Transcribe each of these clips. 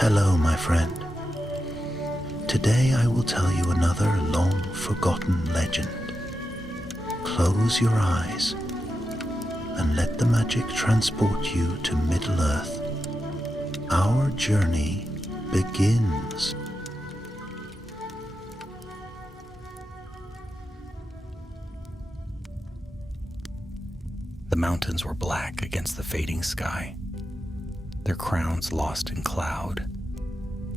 Hello, my friend. Today I will tell you another long-forgotten legend. Close your eyes and let the magic transport you to Middle-earth. Our journey begins. The mountains were black against the fading sky, their crowns lost in cloud,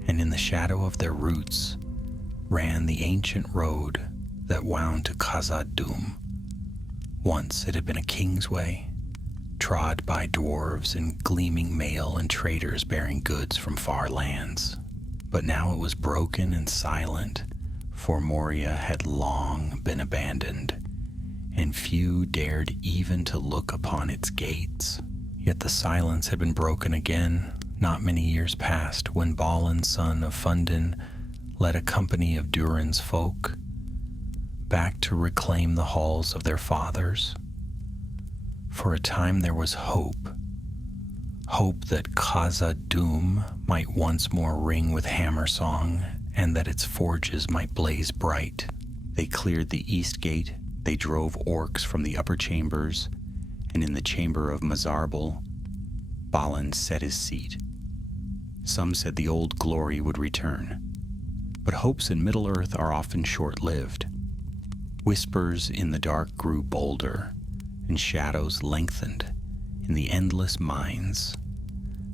and in the shadow of their roots ran the ancient road that wound to Khazad-dûm. Once it had been a king's way, trod by dwarves in gleaming mail and traders bearing goods from far lands. But now it was broken and silent, for Moria had long been abandoned, and few dared even to look upon its gates. Yet the silence had been broken again not many years past, when Balin, son of Fundin, led a company of Durin's folk back to reclaim the halls of their fathers. For a time there was hope that Khazad-dûm might once more ring with hammer song, and that its forges might blaze bright. They cleared the east gate, they drove orcs from the upper chambers, and in the chamber of Mazarbul, Balin set his seat. Some said the old glory would return, but hopes in Middle-earth are often short-lived. Whispers in the dark grew bolder, and shadows lengthened in the endless mines.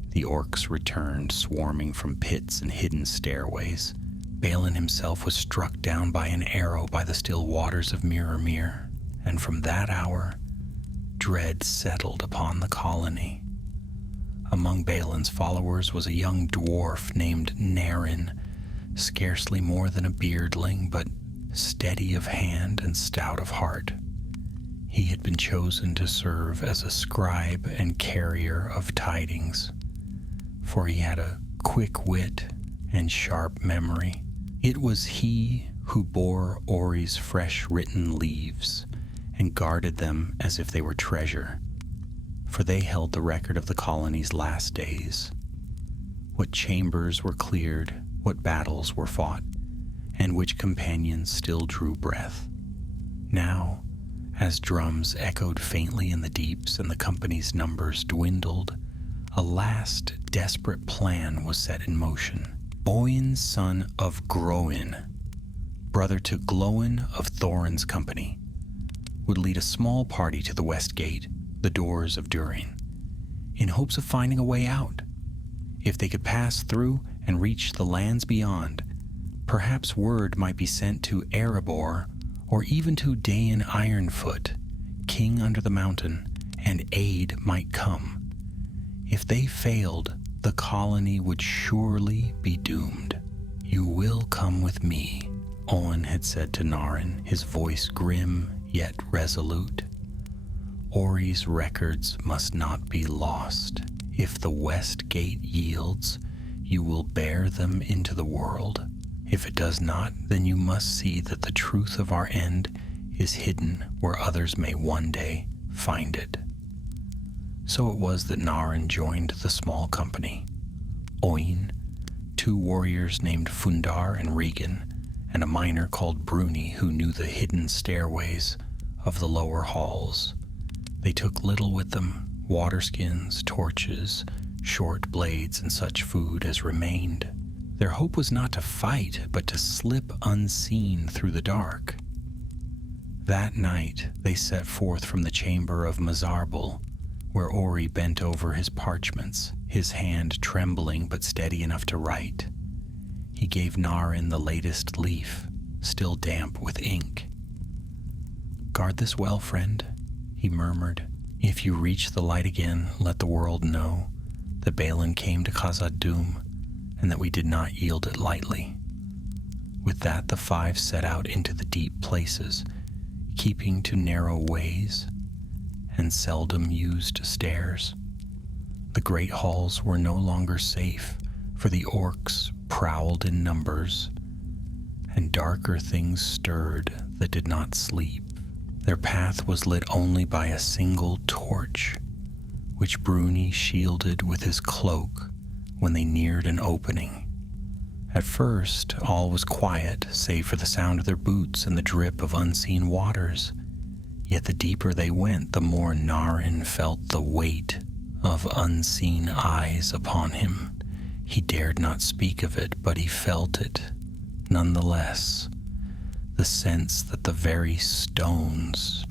The orcs returned, swarming from pits and hidden stairways. Balin himself was struck down by an arrow by the still waters of Mirrormere, and from that hour, dread settled upon the colony. Among Balin's followers was a young dwarf named Narin, scarcely more than a beardling, but steady of hand and stout of heart. He had been chosen to serve as a scribe and carrier of tidings, for he had a quick wit and sharp memory. It was he who bore Ori's fresh written leaves and guarded them as if they were treasure, for they held the record of the colony's last days. What chambers were cleared, what battles were fought, and which companions still drew breath. Now, as drums echoed faintly in the deeps and the company's numbers dwindled, a last desperate plan was set in motion. Oin, son of Groin, brother to Glóin of Thorin's company, would lead a small party to the west gate, the doors of Durin, in hopes of finding a way out. If they could pass through and reach the lands beyond, perhaps word might be sent to Erebor, or even to Dain Ironfoot, king under the mountain, and aid might come. If they failed, the colony would surely be doomed. "You will come with me," Owen had said to Narin, his voice grim yet resolute. "Ori's records must not be lost. If the west gate yields, you will bear them into the world. If it does not, then you must see that the truth of our end is hidden where others may one day find it." So it was that Narin joined the small company. Oin, 2 warriors named Fundar and Regan, and a miner called Bruni who knew the hidden stairways of the lower halls. They took little with them: water skins, torches, short blades, and such food as remained. Their hope was not to fight, but to slip unseen through the dark. That night they set forth from the chamber of Mazarbul, where Ori bent over his parchments, his hand trembling but steady enough to write. He gave Narin the latest leaf, still damp with ink. "Guard this well, friend," he murmured. "If you reach the light again, let the world know that Balin came to Khazad-dûm, and that we did not yield it lightly." With that, the 5 set out into the deep places, keeping to narrow ways and seldom used stairs. The great halls were no longer safe, for the orcs prowled in numbers, and darker things stirred that did not sleep. Their path was lit only by a single torch, which Bruni shielded with his cloak when they neared an opening. At first, all was quiet, save for the sound of their boots and the drip of unseen waters. Yet the deeper they went, the more Narin felt the weight of unseen eyes upon him. He dared not speak of it, but he felt it nonetheless. The sense that the very stones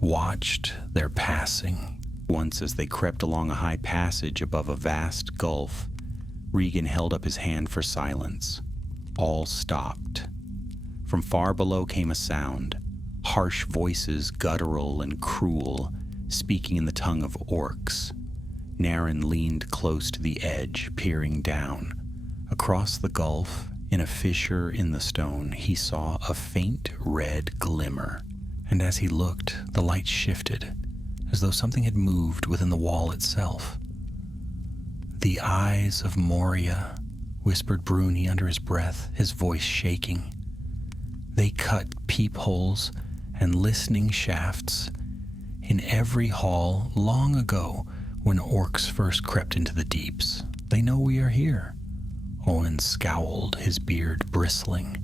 watched their passing. Once, as they crept along a high passage above a vast gulf, Regan held up his hand for silence. All stopped. From far below came a sound, harsh voices, guttural and cruel, speaking in the tongue of orcs. Narin leaned close to the edge, peering down. Across the gulf, in a fissure in the stone, he saw a faint red glimmer, and as he looked, the light shifted, as though something had moved within the wall itself. "The eyes of Moria," whispered Bruni under his breath, his voice shaking. "They cut peepholes and listening shafts in every hall long ago when orcs first crept into the deeps. They know we are here." Owen scowled, his beard bristling.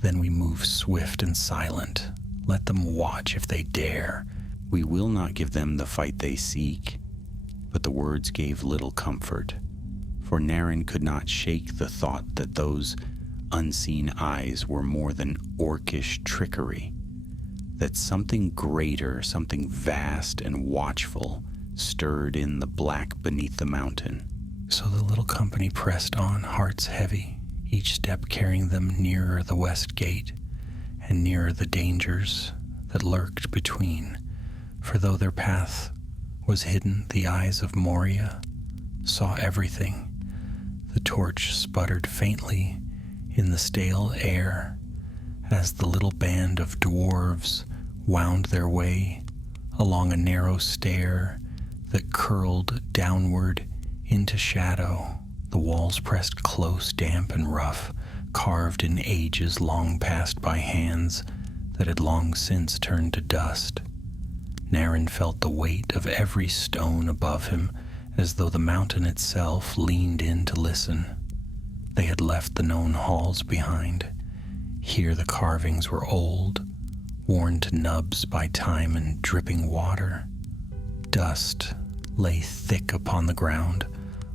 "Then we move swift and silent. Let them watch if they dare. We will not give them the fight they seek." But the words gave little comfort, for Narin could not shake the thought that those unseen eyes were more than orcish trickery, that something greater, something vast and watchful, stirred in the black beneath the mountain. So the little company pressed on, hearts heavy, each step carrying them nearer the west gate and nearer the dangers that lurked between. For though their path was hidden, the eyes of Moria saw everything. The torch sputtered faintly in the stale air as the little band of dwarves wound their way along a narrow stair that curled downward into shadow. The walls pressed close, damp and rough, carved in ages long passed by hands that had long since turned to dust. Narin felt the weight of every stone above him, as though the mountain itself leaned in to listen. They had left the known halls behind. Here the carvings were old, worn to nubs by time and dripping water. Dust lay thick upon the ground,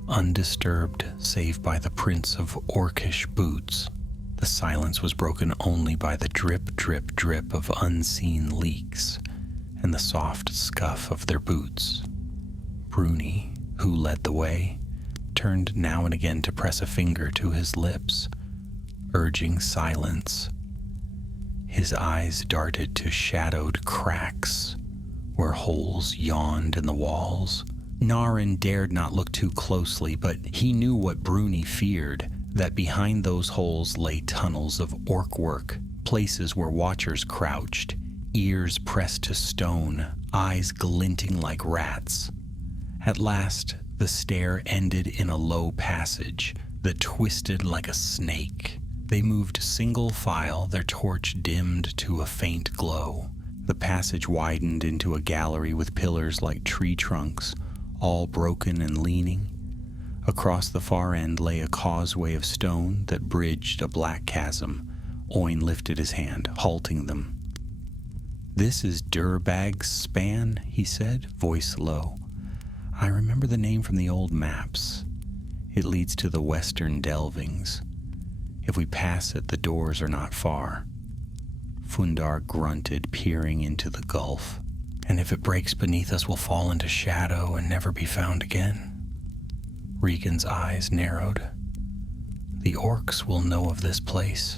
undisturbed save by the prints of orcish boots. The silence was broken only by the drip, drip, drip of unseen leaks and the soft scuff of their boots. Bruni, who led the way, turned now and again to press a finger to his lips, urging silence. His eyes darted to shadowed cracks where holes yawned in the walls. Narin dared not look too closely, but he knew what Bruni feared, that behind those holes lay tunnels of orc work, places where watchers crouched, ears pressed to stone, eyes glinting like rats. At last, the stair ended in a low passage that twisted like a snake. They moved single file, their torch dimmed to a faint glow. The passage widened into a gallery with pillars like tree trunks, all broken and leaning. Across the far end lay a causeway of stone that bridged a black chasm. Oin lifted his hand, halting them. "This is Durbag's span," he said, voice low. "I remember the name from the old maps. It leads to the western delvings. If we pass it, the doors are not far." Fundar grunted, peering into the gulf. "And if it breaks beneath us, we'll fall into shadow and never be found again." Regan's eyes narrowed. "The orcs will know of this place.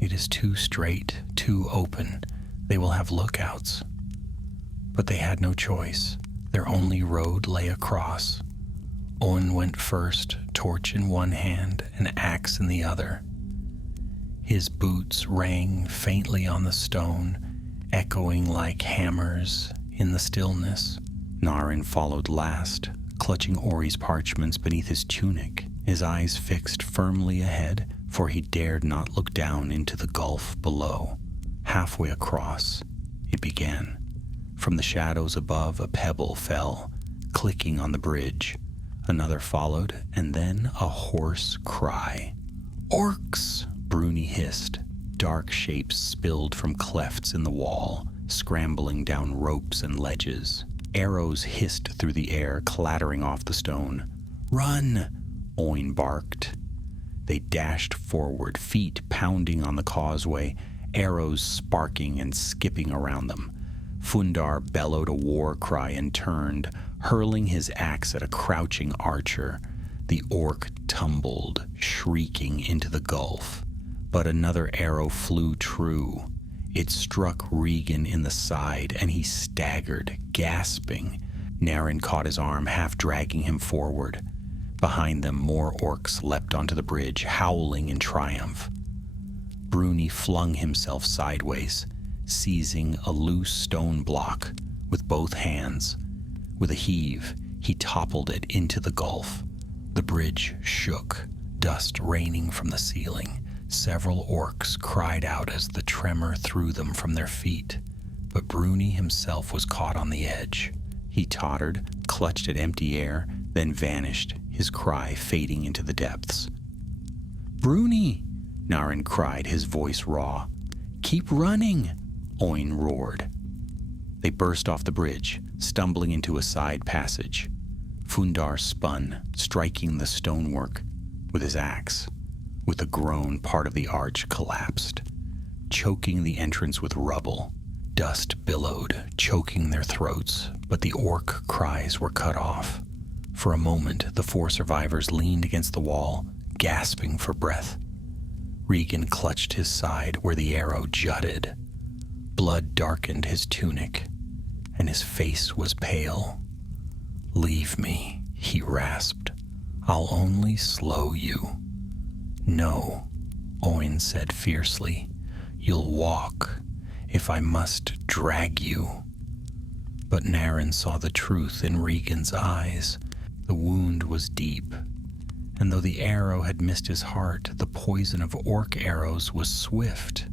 It is too straight, too open. They will have lookouts." But they had no choice. Their only road lay across. Owen went first, torch in one hand, an axe in the other. His boots rang faintly on the stone, echoing like hammers in the stillness. Narin followed last, clutching Ori's parchments beneath his tunic, his eyes fixed firmly ahead, for he dared not look down into the gulf below. Halfway across, it began. From the shadows above, a pebble fell, clicking on the bridge. Another followed, and then a hoarse cry. "Orcs!" Bruni hissed. Dark shapes spilled from clefts in the wall, scrambling down ropes and ledges. Arrows hissed through the air, clattering off the stone. "Run!" Oin barked. They dashed forward, feet pounding on the causeway, arrows sparking and skipping around them. Fundar bellowed a war cry and turned, hurling his axe at a crouching archer. The orc tumbled, shrieking into the gulf. But another arrow flew true. It struck Regan in the side, and he staggered, gasping. Naren caught his arm, half dragging him forward. Behind them, more orcs leapt onto the bridge, howling in triumph. Bruni flung himself sideways, seizing a loose stone block with both hands. With a heave, he toppled it into the gulf. The bridge shook, dust raining from the ceiling. Several orcs cried out as the tremor threw them from their feet, but Bruni himself was caught on the edge. He tottered, clutched at empty air, then vanished, his cry fading into the depths. "Bruni!" Naren cried, his voice raw. "Keep running!" Oin roared. They burst off the bridge, stumbling into a side passage. Fundar spun, striking the stonework with his axe. With a groan, part of the arch collapsed, choking the entrance with rubble. Dust billowed, choking their throats, but the orc cries were cut off. For a moment, the four survivors leaned against the wall, gasping for breath. Regan clutched his side where the arrow jutted. Blood darkened his tunic, and his face was pale. "Leave me," he rasped. "I'll only slow you." "No," Oin said fiercely. "You'll walk, if I must drag you." But Naren saw the truth in Regan's eyes. The wound was deep, and though the arrow had missed his heart, the poison of orc arrows was swift.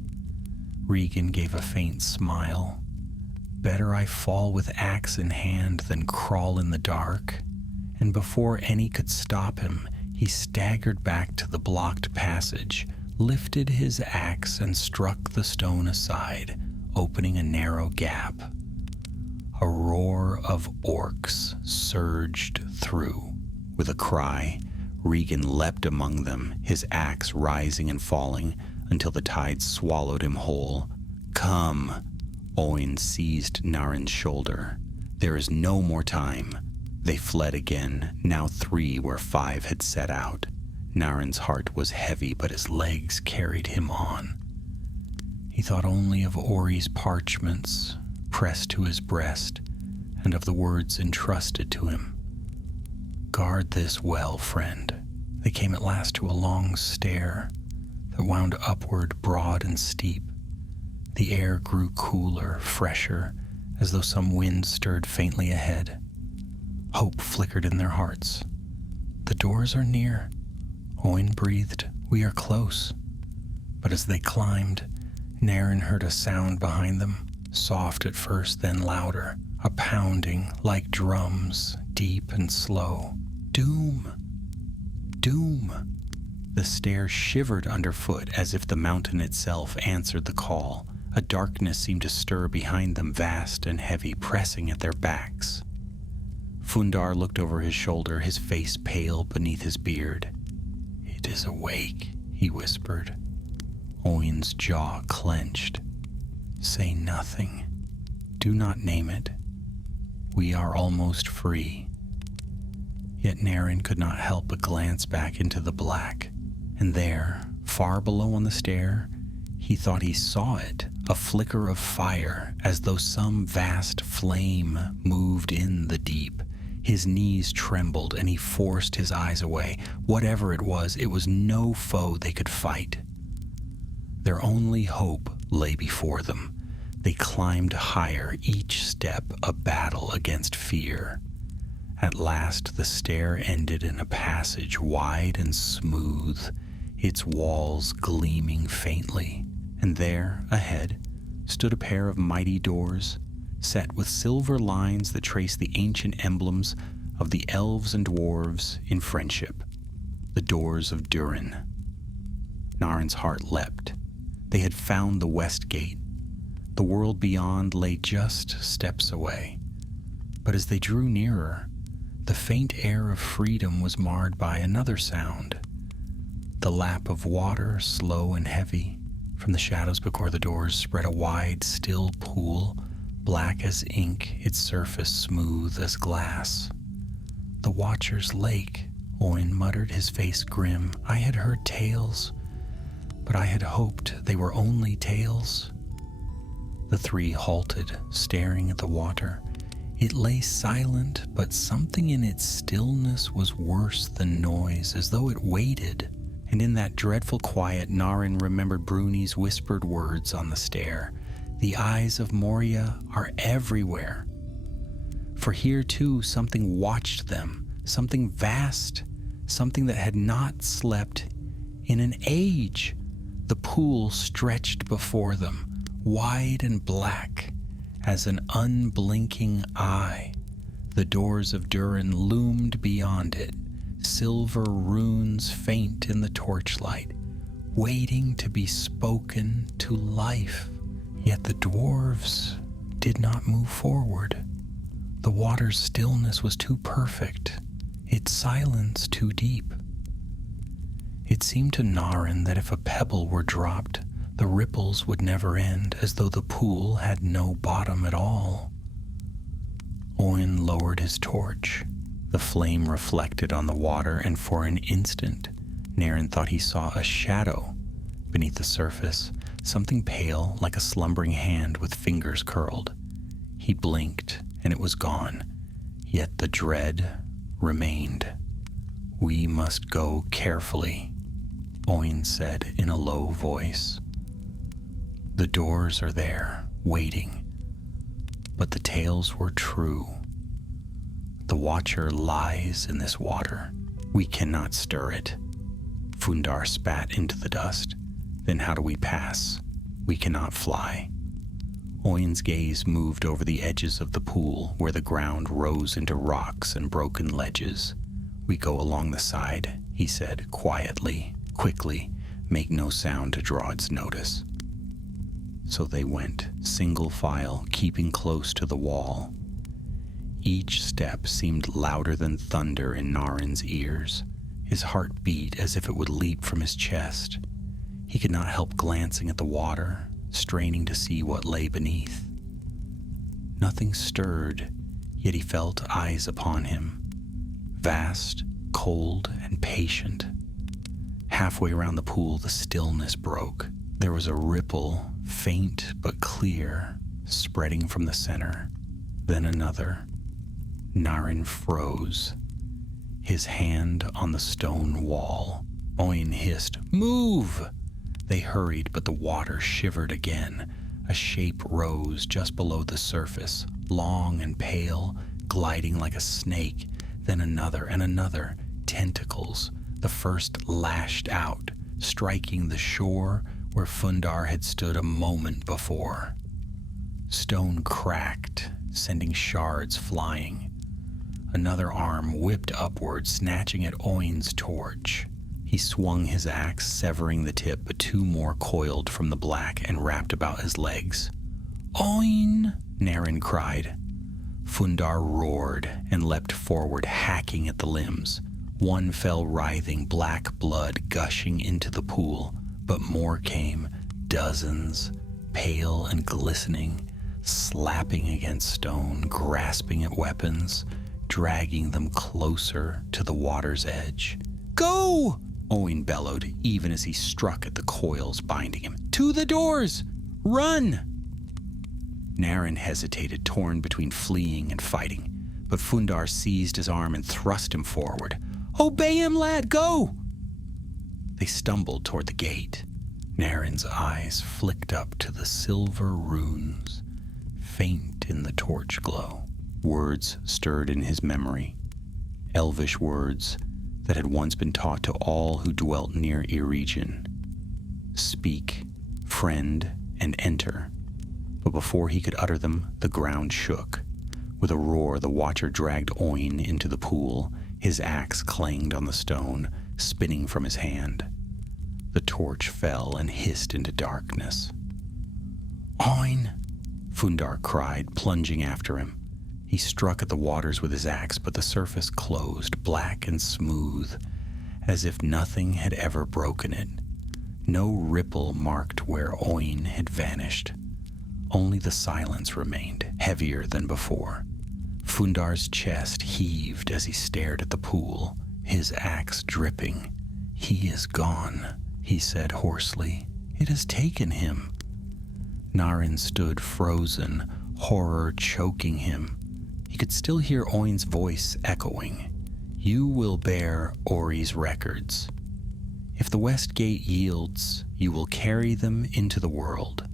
Regan gave a faint smile. "Better I fall with axe in hand than crawl in the dark." And before any could stop him, he staggered back to the blocked passage, lifted his axe and struck the stone aside, opening a narrow gap. A roar of orcs surged through. With a cry, Regan leapt among them, his axe rising and falling until the tide swallowed him whole. "Come!" Oin seized Naren's shoulder. "There is no more time." They fled again, now 3 where 5 had set out. Naren's heart was heavy, but his legs carried him on. He thought only of Ori's parchments pressed to his breast, and of the words entrusted to him. "Guard this well, friend." They came at last to a long stair that wound upward, broad and steep. The air grew cooler, fresher, as though some wind stirred faintly ahead. Hope flickered in their hearts. "The doors are near," Oin breathed. "We are close." But as they climbed, Naren heard a sound behind them, soft at first, then louder, a pounding like drums, deep and slow. "Doom! Doom!" The stair shivered underfoot as if the mountain itself answered the call. A darkness seemed to stir behind them, vast and heavy, pressing at their backs. Fundar looked over his shoulder, his face pale beneath his beard. "It is awake," he whispered. Oin's jaw clenched. "Say nothing. Do not name it. We are almost free." Yet Naren could not help but glance back into the black, and there, far below on the stair, he thought he saw it, a flicker of fire, as though some vast flame moved in the deep. His knees trembled, and he forced his eyes away. Whatever it was no foe they could fight. Their only hope lay before them. They climbed higher, each step a battle against fear. At last the stair ended in a passage wide and smooth, its walls gleaming faintly. And there, ahead, stood a pair of mighty doors, set with silver lines that traced the ancient emblems of the elves and dwarves in friendship, the doors of Durin. Narin's heart leapt. They had found the west gate. The world beyond lay just steps away. But as they drew nearer, the faint air of freedom was marred by another sound. The lap of water, slow and heavy. From the shadows before the doors spread a wide, still pool, black as ink, its surface smooth as glass. The Watcher's Lake, Owen muttered, his face grim. I had heard tales, but I had hoped they were only tales. The three halted, staring at the water. It lay silent, but something in its stillness was worse than noise, as though it waited. And in that dreadful quiet, Narin remembered Bruni's whispered words on the stair. The eyes of Moria are everywhere. For here, too, something watched them, something vast, something that had not slept in an age. The pool stretched before them, wide and black as an unblinking eye. The doors of Durin loomed beyond it, silver runes faint in the torchlight, waiting to be spoken to life. Yet the dwarves did not move forward. The water's stillness was too perfect, its silence too deep. It seemed to Narin that if a pebble were dropped, the ripples would never end, as though the pool had no bottom at all. Owen lowered his torch. The flame reflected on the water, and for an instant, Narin thought he saw a shadow beneath the surface, something pale like a slumbering hand with fingers curled. He blinked, and it was gone, yet the dread remained. We must go carefully, Owen said in a low voice. The doors are there, waiting, but the tales were true. The Watcher lies in this water. We cannot stir it. Fundar spat into the dust. Then how do we pass? We cannot fly. Owen's gaze moved over the edges of the pool, where the ground rose into rocks and broken ledges. We go along the side, he said, quietly, quickly, make no sound to draw its notice. So they went, single file, keeping close to the wall. Each step seemed louder than thunder in Narin's ears. His heart beat as if it would leap from his chest. He could not help glancing at the water, straining to see what lay beneath. Nothing stirred, yet he felt eyes upon him, vast, cold, and patient. Halfway around the pool, the stillness broke. There was a ripple, faint but clear, spreading from the center. Then another. Narin froze, his hand on the stone wall. Owen hissed, "Move!" They hurried, but the water shivered again. A shape rose just below the surface, long and pale, gliding like a snake. Then another and another. Tentacles. The first lashed out, striking the shore where Fundar had stood a moment before. Stone cracked, sending shards flying. Another arm whipped upward, snatching at Owen's torch. He swung his axe, severing the tip, but two more coiled from the black and wrapped about his legs. "Owen!" Narin cried. Fundar roared and leapt forward, hacking at the limbs. One fell writhing, black blood gushing into the pool, but more came, dozens, pale and glistening, slapping against stone, grasping at weapons, dragging them closer to the water's edge. "Go!" Owen bellowed, even as he struck at the coils binding him. "To the doors! Run!" Narin hesitated, torn between fleeing and fighting, but Fundar seized his arm and thrust him forward. "Obey him, lad! Go!" They stumbled toward the gate. Narin's eyes flicked up to the silver runes, faint in the torch glow. Words stirred in his memory, elvish words that had once been taught to all who dwelt near Eregion. Speak, friend, and enter. But before he could utter them, the ground shook. With a roar, the Watcher dragged Oin into the pool. His axe clanged on the stone, spinning from his hand. The torch fell and hissed into darkness. "Oin!" Fundar cried, plunging after him. He struck at the waters with his axe, but the surface closed, black and smooth, as if nothing had ever broken it. No ripple marked where Oin had vanished. Only the silence remained, heavier than before. Fundar's chest heaved as he stared at the pool, his axe dripping. "He is gone," he said hoarsely. "It has taken him." Narin stood frozen, horror choking him. He could still hear Oin's voice echoing. "You will bear Ori's records. If the West Gate yields, you will carry them into the world."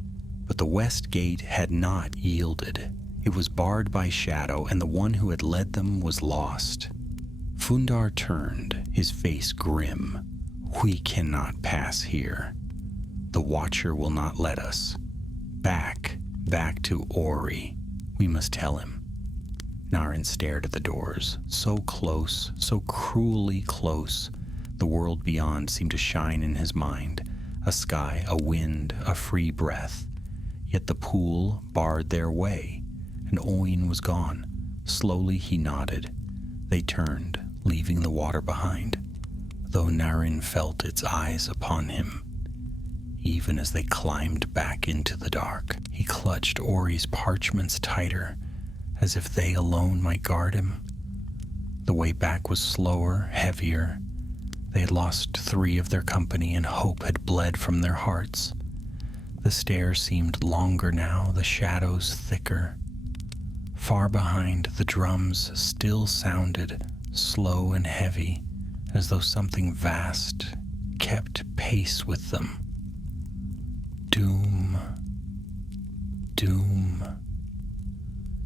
But the West Gate had not yielded. It was barred by shadow, and the one who had led them was lost. Fundar turned, his face grim. "We cannot pass here. The Watcher will not let us. Back to Ori. We must tell him." Narin stared at the doors, so close, so cruelly close. The world beyond seemed to shine in his mind, a sky, a wind, a free breath. Yet the pool barred their way, and Oin was gone. Slowly he nodded. They turned, leaving the water behind, though Narin felt its eyes upon him. Even as they climbed back into the dark, he clutched Ori's parchments tighter, as if they alone might guard him. The way back was slower, heavier. They had lost 3 of their company, and hope had bled from their hearts. The stairs seemed longer now, the shadows thicker. Far behind, the drums still sounded, slow and heavy, as though something vast kept pace with them. Doom, doom.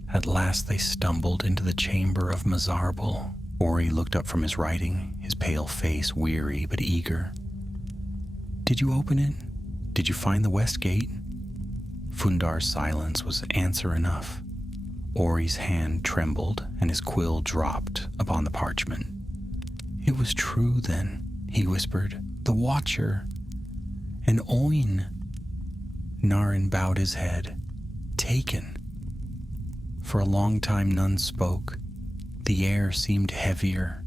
At last they stumbled into the chamber of Mazarbul. Ori looked up from his writing, his pale face weary but eager. "Did you open it? Did you find the West Gate?" Fundar's silence was answer enough. Ori's hand trembled and his quill dropped upon the parchment. "It was true then," he whispered. "The Watcher. And Oin." Narin bowed his head. "Taken." For a long time none spoke. The air seemed heavier,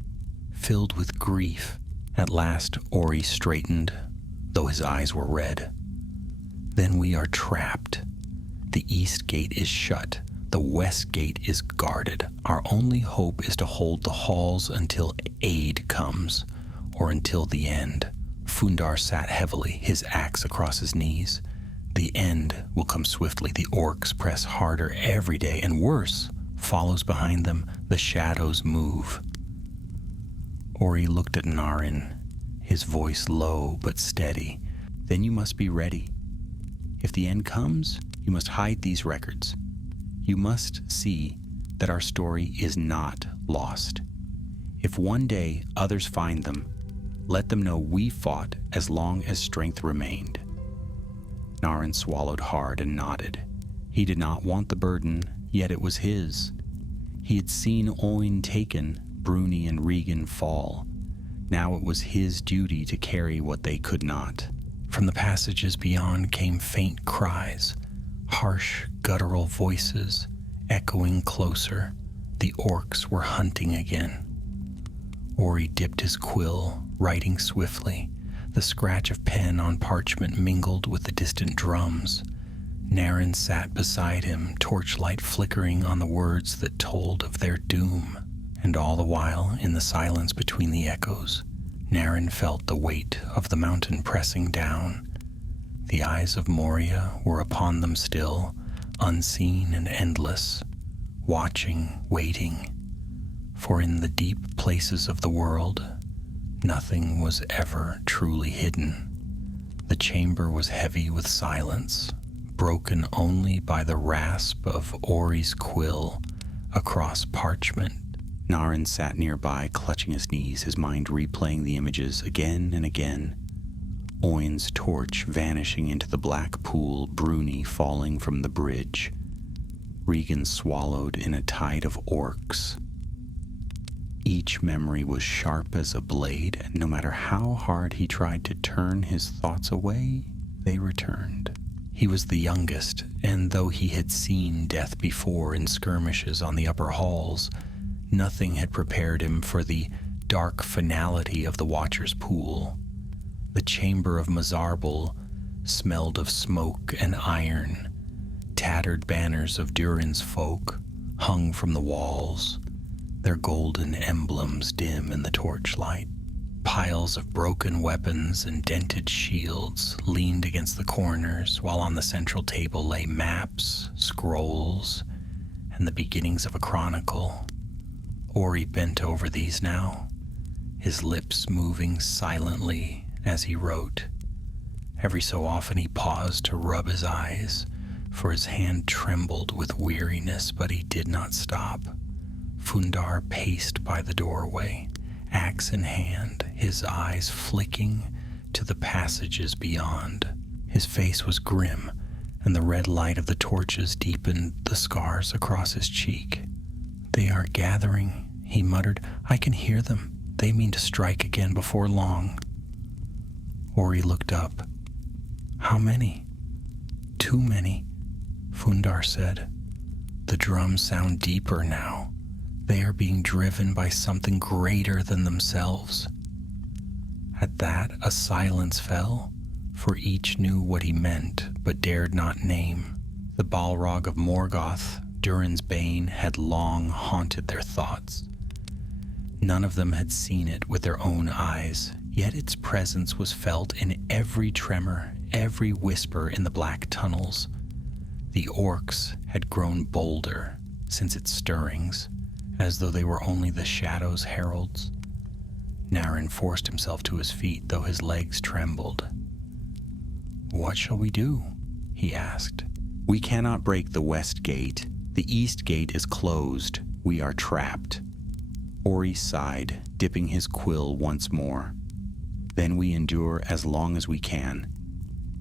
filled with grief. At last Ori straightened, though his eyes were red. "Then we are trapped. The East Gate is shut. The West Gate is guarded. Our only hope is to hold the halls until aid comes, or until the end." Fundar sat heavily, his axe across his knees. "The end will come swiftly. The orcs press harder every day, and worse follows behind them. The shadows move." Ori looked at Narin, his voice low but steady. "Then you must be ready. If the end comes, you must hide these records. You must see that our story is not lost. If one day others find them, let them know we fought as long as strength remained." Narin swallowed hard and nodded. He did not want the burden, yet it was his. He had seen Oin taken, Bruni and Regan fall. Now it was his duty to carry what they could not. From the passages beyond came faint cries, harsh, guttural voices, echoing closer. The orcs were hunting again. Ori dipped his quill, writing swiftly. The scratch of pen on parchment mingled with the distant drums. Narin sat beside him, torchlight flickering on the words that told of their doom. And all the while, in the silence between the echoes, Narin felt the weight of the mountain pressing down. The eyes of Moria were upon them still, unseen and endless, watching, waiting. For in the deep places of the world, nothing was ever truly hidden. The chamber was heavy with silence, broken only by the rasp of Ori's quill across parchment. Narin sat nearby, clutching his knees, his mind replaying the images again and again. Oin's torch vanishing into the black pool, Bruni falling from the bridge. Regan swallowed in a tide of orcs. Each memory was sharp as a blade, and no matter how hard he tried to turn his thoughts away, they returned. He was the youngest, and though he had seen death before in skirmishes on the upper halls, nothing had prepared him for the dark finality of the Watcher's Pool. The chamber of Mazarbul smelled of smoke and iron. Tattered banners of Durin's folk hung from the walls, their golden emblems dim in the torchlight. Piles of broken weapons and dented shields leaned against the corners, while on the central table lay maps, scrolls, and the beginnings of a chronicle. Ori bent over these now, his lips moving silently as he wrote. Every so often he paused to rub his eyes, for his hand trembled with weariness, but he did not stop. Fundar paced by the doorway, axe in hand, his eyes flicking to the passages beyond. His face was grim, and the red light of the torches deepened the scars across his cheek. "They are gathering," he muttered. "I can hear them. They mean to strike again before long." Ori looked up. "How many?" "Too many," Fundar said. "The drums sound deeper now. They are being driven by something greater than themselves." At that, a silence fell, for each knew what he meant, but dared not name. The Balrog of Morgoth, Durin's bane, had long haunted their thoughts. None of them had seen it with their own eyes, yet its presence was felt in every tremor, every whisper in the black tunnels. The orcs had grown bolder since its stirrings, as though they were only the shadow's heralds. Naren forced himself to his feet, though his legs trembled. "What shall we do?" he asked. "We cannot break the west gate. The east gate is closed. We are trapped." Ori sighed, dipping his quill once more. "Then we endure as long as we can.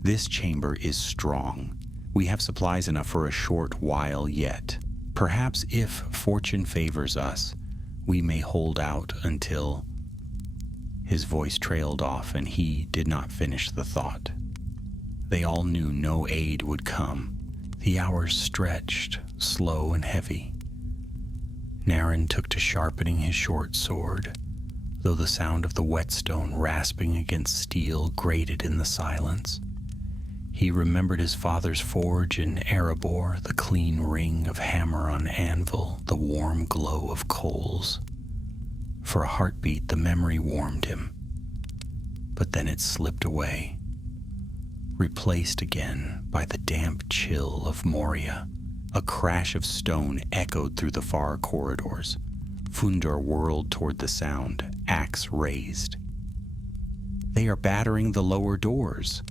This chamber is strong. We have supplies enough for a short while yet. Perhaps if fortune favors us, we may hold out until—" His voice trailed off, and he did not finish the thought. They all knew no aid would come. The hours stretched, slow and heavy. Naren took to sharpening his short sword, though the sound of the whetstone rasping against steel grated in the silence. He remembered his father's forge in Erebor, the clean ring of hammer on anvil, the warm glow of coals. For a heartbeat, the memory warmed him, but then it slipped away, replaced again by the damp chill of Moria. A crash of stone echoed through the far corridors. Fundar whirled toward the sound, axe raised. "They are battering the lower doors."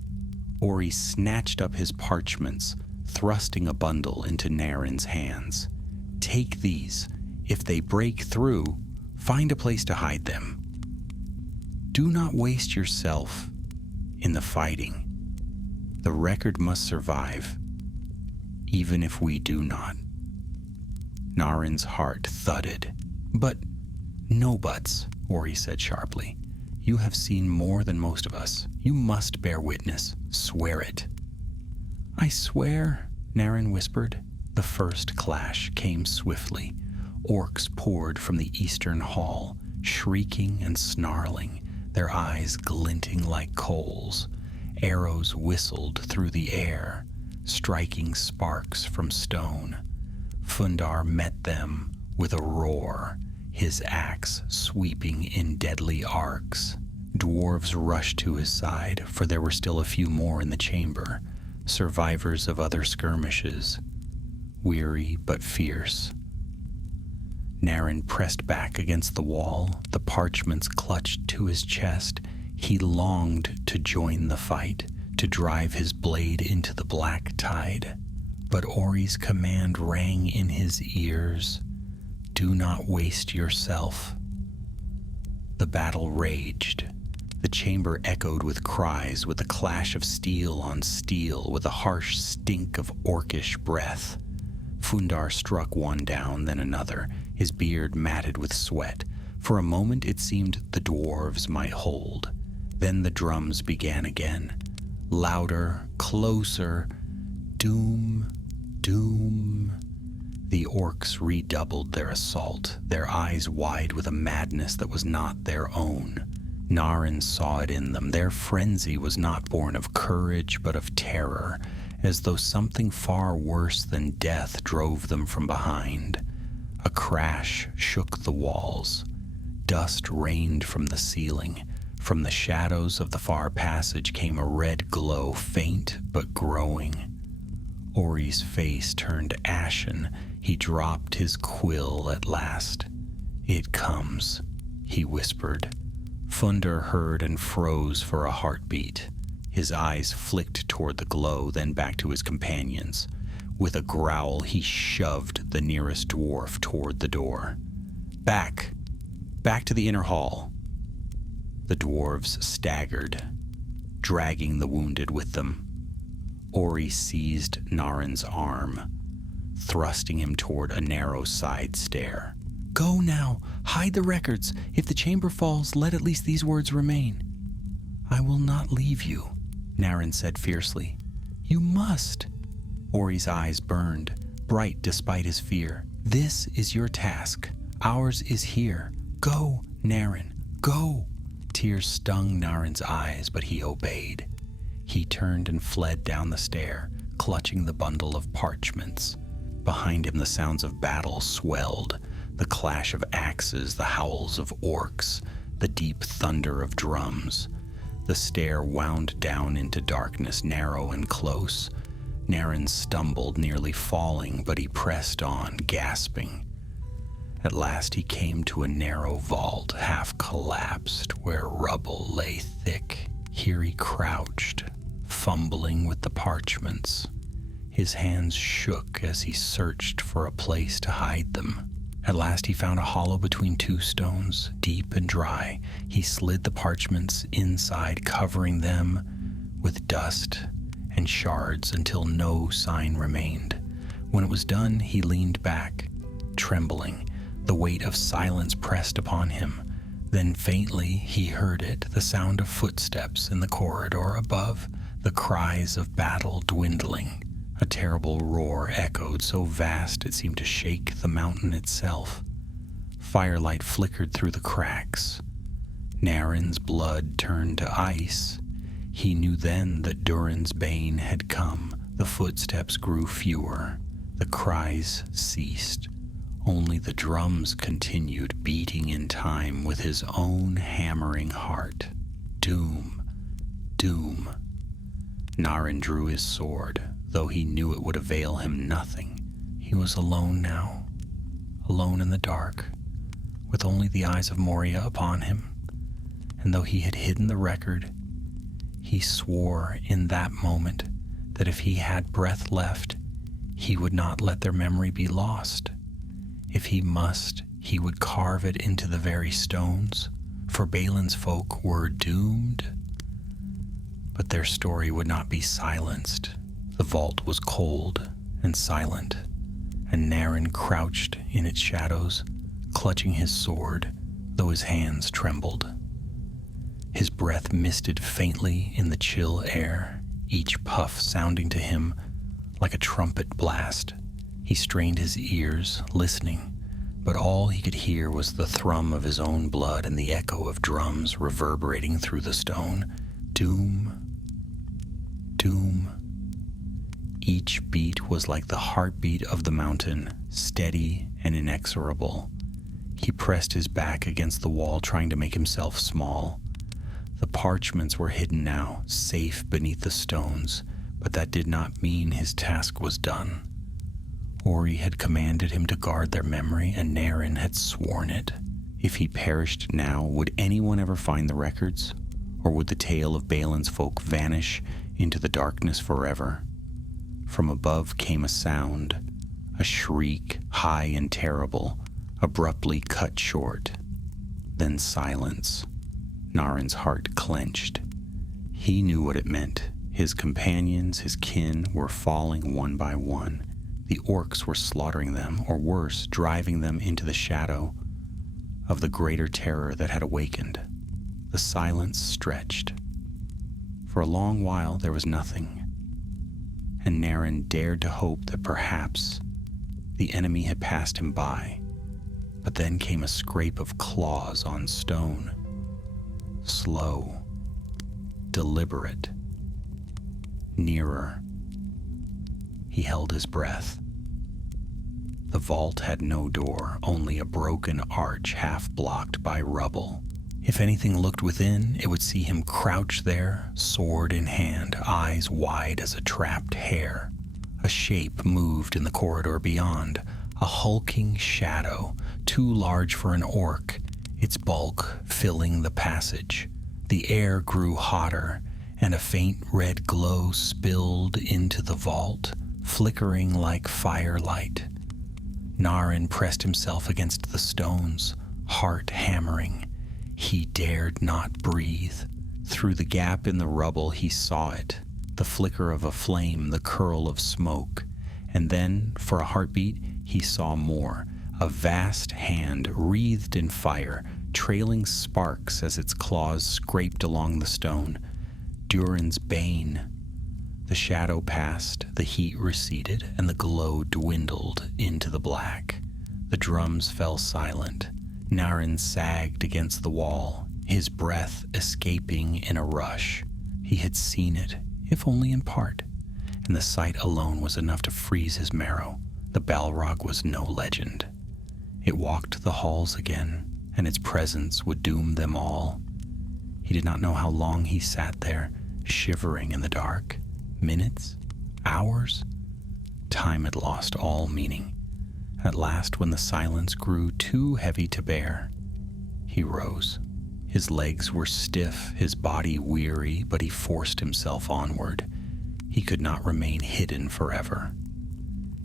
Ori snatched up his parchments, thrusting a bundle into Naren's hands. "Take these. If they break through, find a place to hide them. Do not waste yourself in the fighting. The record must survive, even if we do not." Naren's heart thudded. "But no buts," Ori said sharply. "You have seen more than most of us. You must bear witness. Swear it." "I swear," Naren whispered. The first clash came swiftly. Orcs poured from the eastern hall, shrieking and snarling, their eyes glinting like coals. Arrows whistled through the air, striking sparks from stone. Fundar met them with a roar, his axe sweeping in deadly arcs. Dwarves rushed to his side, for there were still a few more in the chamber, survivors of other skirmishes, weary but fierce. Naren pressed back against the wall, the parchments clutched to his chest. He longed to join the fight, to drive his blade into the black tide. But Ori's command rang in his ears, "Do not waste yourself." The battle raged. The chamber echoed with cries, with the clash of steel on steel, with a harsh stink of orcish breath. Fundar struck one down, then another, his beard matted with sweat. For a moment it seemed the dwarves might hold. Then the drums began again. Louder, closer, doom, doom. The orcs redoubled their assault, their eyes wide with a madness that was not their own. Naren saw it in them. Their frenzy was not born of courage, but of terror, as though something far worse than death drove them from behind. A crash shook the walls. Dust rained from the ceiling. From the shadows of the far passage came a red glow, faint but growing. Ori's face turned ashen. He dropped his quill at last. "It comes," he whispered. Fundar heard and froze for a heartbeat. His eyes flicked toward the glow, then back to his companions. With a growl, he shoved the nearest dwarf toward the door. Back to the inner hall." The dwarves staggered, dragging the wounded with them. Ori seized Naren's arm, thrusting him toward a narrow side stair. "Go now! Hide the records! If the chamber falls, let at least these words remain." "I will not leave you," Naren said fiercely. "You must." Ori's eyes burned, bright despite his fear. "This is your task. Ours is here. Go, Naren, go." Tears stung Naren's eyes, but he obeyed. He turned and fled down the stair, clutching the bundle of parchments. Behind him the sounds of battle swelled, the clash of axes, the howls of orcs, the deep thunder of drums. The stair wound down into darkness, narrow and close. Naren stumbled, nearly falling, but he pressed on, gasping. At last he came to a narrow vault, half collapsed, where rubble lay thick. Here he crouched, fumbling with the parchments. His hands shook as he searched for a place to hide them. At last he found a hollow between two stones, deep and dry. He slid the parchments inside, covering them with dust and shards until no sign remained. When it was done, he leaned back, trembling. The weight of silence pressed upon him. Then faintly he heard it, the sound of footsteps in the corridor above, the cries of battle dwindling. A terrible roar echoed, so vast it seemed to shake the mountain itself. Firelight flickered through the cracks. Naren's blood turned to ice. He knew then that Durin's bane had come. The footsteps grew fewer. The cries ceased. Only the drums continued, beating in time with his own hammering heart. Doom, doom. Naren drew his sword, though he knew it would avail him nothing. He was alone now, alone in the dark, with only the eyes of Moria upon him. And though he had hidden the record, he swore in that moment that if he had breath left, he would not let their memory be lost. If he must, he would carve it into the very stones, for Balin's folk were doomed. But their story would not be silenced. The vault was cold and silent, and Naren crouched in its shadows, clutching his sword, though his hands trembled. His breath misted faintly in the chill air, each puff sounding to him like a trumpet blast. He strained his ears, listening, but all he could hear was the thrum of his own blood and the echo of drums reverberating through the stone. Doom, doom. Each beat was like the heartbeat of the mountain, steady and inexorable. He pressed his back against the wall, trying to make himself small. The parchments were hidden now, safe beneath the stones, but that did not mean his task was done. Ori had commanded him to guard their memory, and Naren had sworn it. If he perished now, would anyone ever find the records? Or would the tale of Balin's folk vanish into the darkness forever? From above came a sound, a shriek, high and terrible, abruptly cut short. Then silence. Naren's heart clenched. He knew what it meant. His companions, his kin, were falling one by one. The orcs were slaughtering them, or worse, driving them into the shadow of the greater terror that had awakened. The silence stretched. For a long while there was nothing, and Naren dared to hope that perhaps the enemy had passed him by. But then came a scrape of claws on stone. Slow, deliberate, nearer. He held his breath. The vault had no door, only a broken arch half blocked by rubble. If anything looked within, it would see him crouch there, sword in hand, eyes wide as a trapped hare. A shape moved in the corridor beyond, a hulking shadow, too large for an orc, its bulk filling the passage. The air grew hotter, and a faint red glow spilled into the vault, flickering like firelight. Naren pressed himself against the stones, heart hammering. He dared not breathe. Through the gap in the rubble he saw it, the flicker of a flame, the curl of smoke. And then, for a heartbeat, he saw more, a vast hand wreathed in fire, trailing sparks as its claws scraped along the stone. Durin's bane. The shadow passed, the heat receded, and the glow dwindled into the black. The drums fell silent. Naren sagged against the wall, his breath escaping in a rush. He had seen it, if only in part, and the sight alone was enough to freeze his marrow. The Balrog was no legend. It walked the halls again, and its presence would doom them all. He did not know how long he sat there, shivering in the dark. Minutes? Hours? Time had lost all meaning. At last, when the silence grew too heavy to bear, he rose. His legs were stiff, his body weary, but he forced himself onward. He could not remain hidden forever.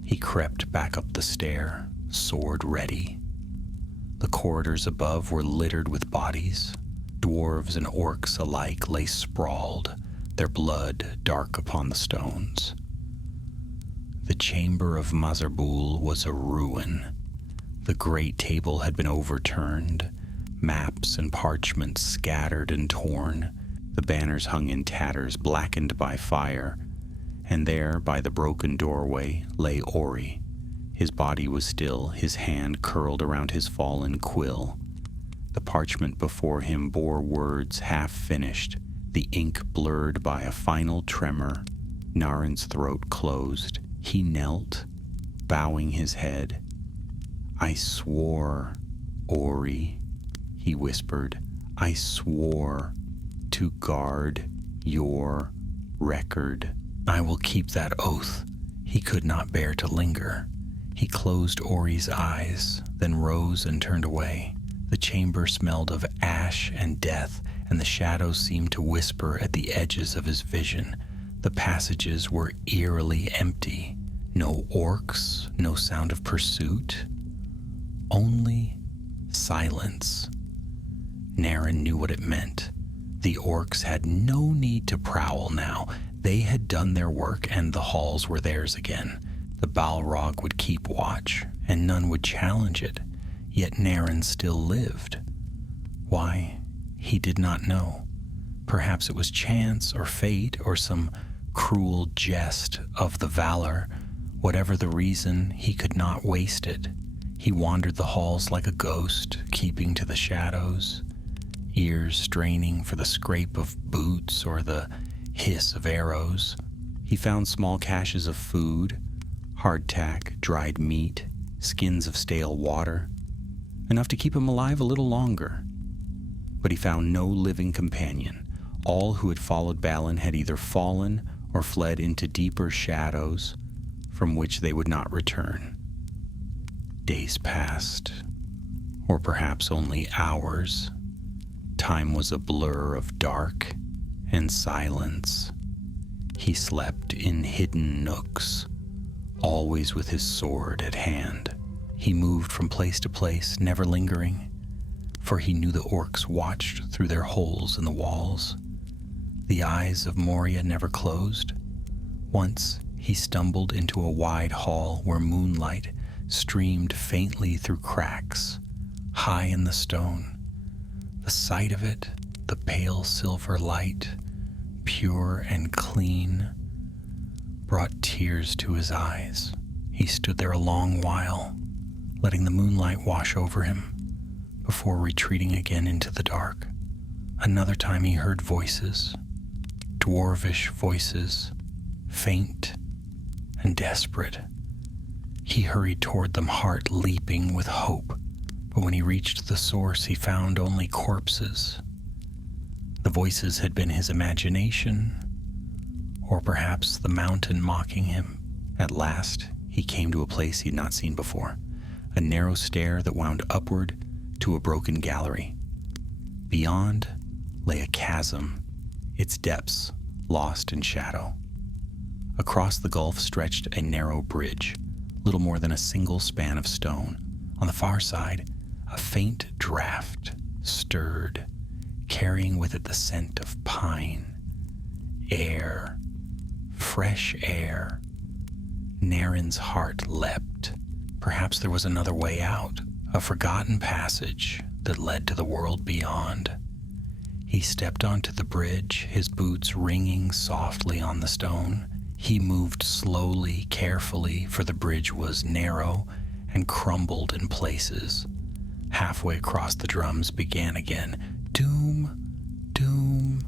He crept back up the stair, sword ready. The corridors above were littered with bodies. Dwarves and orcs alike lay sprawled, their blood dark upon the stones. The chamber of Mazarbul was a ruin. The great table had been overturned, maps and parchments scattered and torn. The banners hung in tatters, blackened by fire, and there, by the broken doorway, lay Ori. His body was still, his hand curled around his fallen quill. The parchment before him bore words half finished, the ink blurred by a final tremor. Naren's throat closed. He knelt, bowing his head. "I swore, Ori," he whispered. "I swore to guard your record. I will keep that oath." He could not bear to linger. He closed Ori's eyes, then rose and turned away. The chamber smelled of ash and death, and the shadows seemed to whisper at the edges of his vision. The passages were eerily empty. No orcs, no sound of pursuit. Only silence. Naren knew what it meant. The orcs had no need to prowl now. They had done their work, and the halls were theirs again. The Balrog would keep watch, and none would challenge it. Yet Naren still lived. Why, he did not know. Perhaps it was chance or fate or some cruel jest of the valor. Whatever the reason, he could not waste it. He wandered the halls like a ghost, keeping to the shadows, ears straining for the scrape of boots or the hiss of arrows. He found small caches of food, hardtack, dried meat, skins of stale water, enough to keep him alive a little longer. But he found no living companion. All who had followed Balin had either fallen or fled into deeper shadows from which they would not return. Days passed, or perhaps only hours. Time was a blur of dark and silence. He slept in hidden nooks, always with his sword at hand. He moved from place to place, never lingering, for he knew the orcs watched through their holes in the walls. The eyes of Moria never closed. Once He stumbled into a wide hall where moonlight streamed faintly through cracks, high in the stone. The sight of it, the pale silver light, pure and clean, brought tears to his eyes. He stood there a long while, letting the moonlight wash over him, before retreating again into the dark. Another time he heard voices, dwarvish voices, faint and desperate. He hurried toward them, heart leaping with hope, but when he reached the source, he found only corpses. The voices had been his imagination, or perhaps the mountain mocking him. At last, he came to a place he had not seen before, a narrow stair that wound upward to a broken gallery. Beyond lay a chasm, its depths lost in shadow. Across the gulf stretched a narrow bridge, little more than a single span of stone. On the far side, a faint draught stirred, carrying with it the scent of pine, air, fresh air. Naren's heart leapt. Perhaps there was another way out, a forgotten passage that led to the world beyond. He stepped onto the bridge, his boots ringing softly on the stone. He moved slowly, carefully, for the bridge was narrow and crumbled in places. Halfway across, the drums began again. Doom, doom.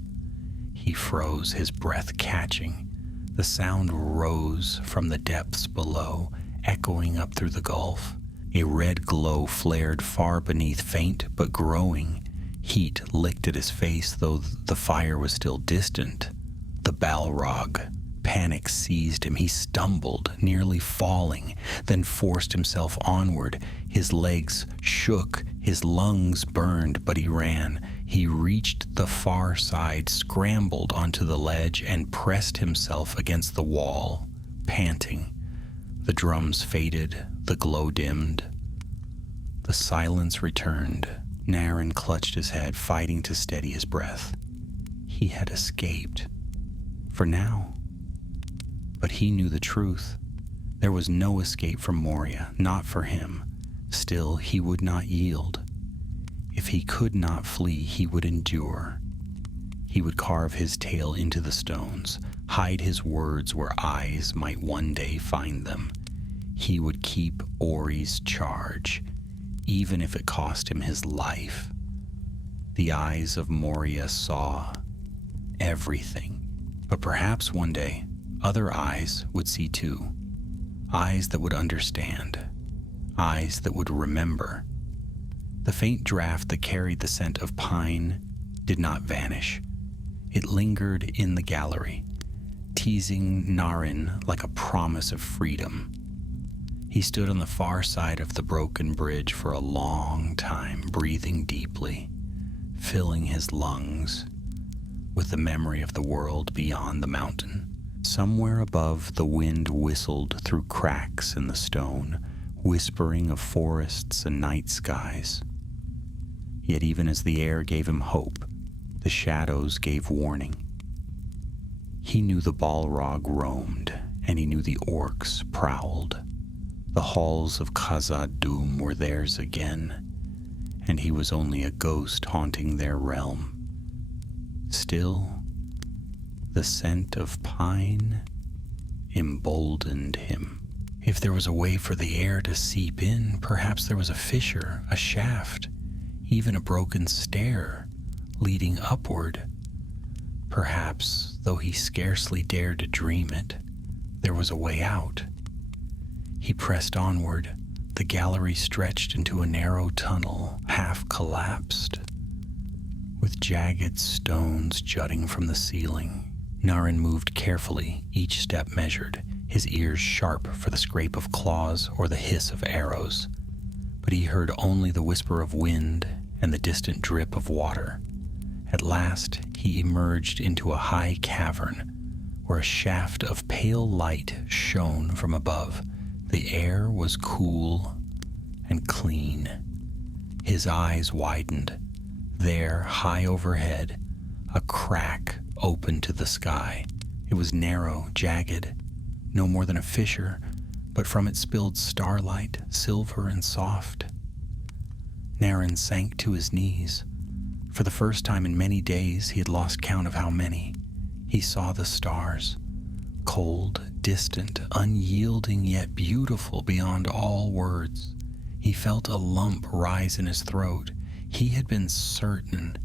He froze, his breath catching. The sound rose from the depths below, echoing up through the gulf. A red glow flared far beneath, faint but growing. Heat licked at his face, though the fire was still distant. The Balrog. Panic seized him. He stumbled, nearly falling, then forced himself onward. His legs shook, his lungs burned, but he ran. He reached the far side, scrambled onto the ledge, and pressed himself against the wall, panting. The drums faded, the glow dimmed. The silence returned. Naren clutched his head, fighting to steady his breath. He had escaped. For now. But he knew the truth. There was no escape from Moria, not for him. Still, he would not yield. If he could not flee, he would endure. He would carve his tale into the stones, hide his words where eyes might one day find them. He would keep Ori's charge, even if it cost him his life. The eyes of Moria saw everything, but perhaps one day, other eyes would see too. Eyes that would understand. Eyes that would remember. The faint draft that carried the scent of pine did not vanish. It lingered in the gallery, teasing Naren like a promise of freedom. He stood on the far side of the broken bridge for a long time, breathing deeply, filling his lungs with the memory of the world beyond the mountain. Somewhere above, the wind whistled through cracks in the stone, whispering of forests and night skies. Yet even as the air gave him hope, the shadows gave warning. He knew the Balrog roamed, and he knew the orcs prowled. The halls of Khazad-dûm were theirs again, and he was only a ghost haunting their realm. Still, the scent of pine emboldened him. If there was a way for the air to seep in, perhaps there was a fissure, a shaft, even a broken stair leading upward. Perhaps, though he scarcely dared to dream it, there was a way out. He pressed onward. The gallery stretched into a narrow tunnel, half collapsed, with jagged stones jutting from the ceiling. Naren moved carefully, each step measured, his ears sharp for the scrape of claws or the hiss of arrows. But he heard only the whisper of wind and the distant drip of water. At last, he emerged into a high cavern where a shaft of pale light shone from above. The air was cool and clean. His eyes widened. There, high overhead, a crack opened to the sky. It was narrow, jagged. no more than a fissure, but from it spilled starlight, silver and soft. Naren sank to his knees. For the first time in many days, he had lost count of how many. He saw the stars, cold, distant, unyielding, yet beautiful beyond all words. He felt a lump rise in his throat. He had been certain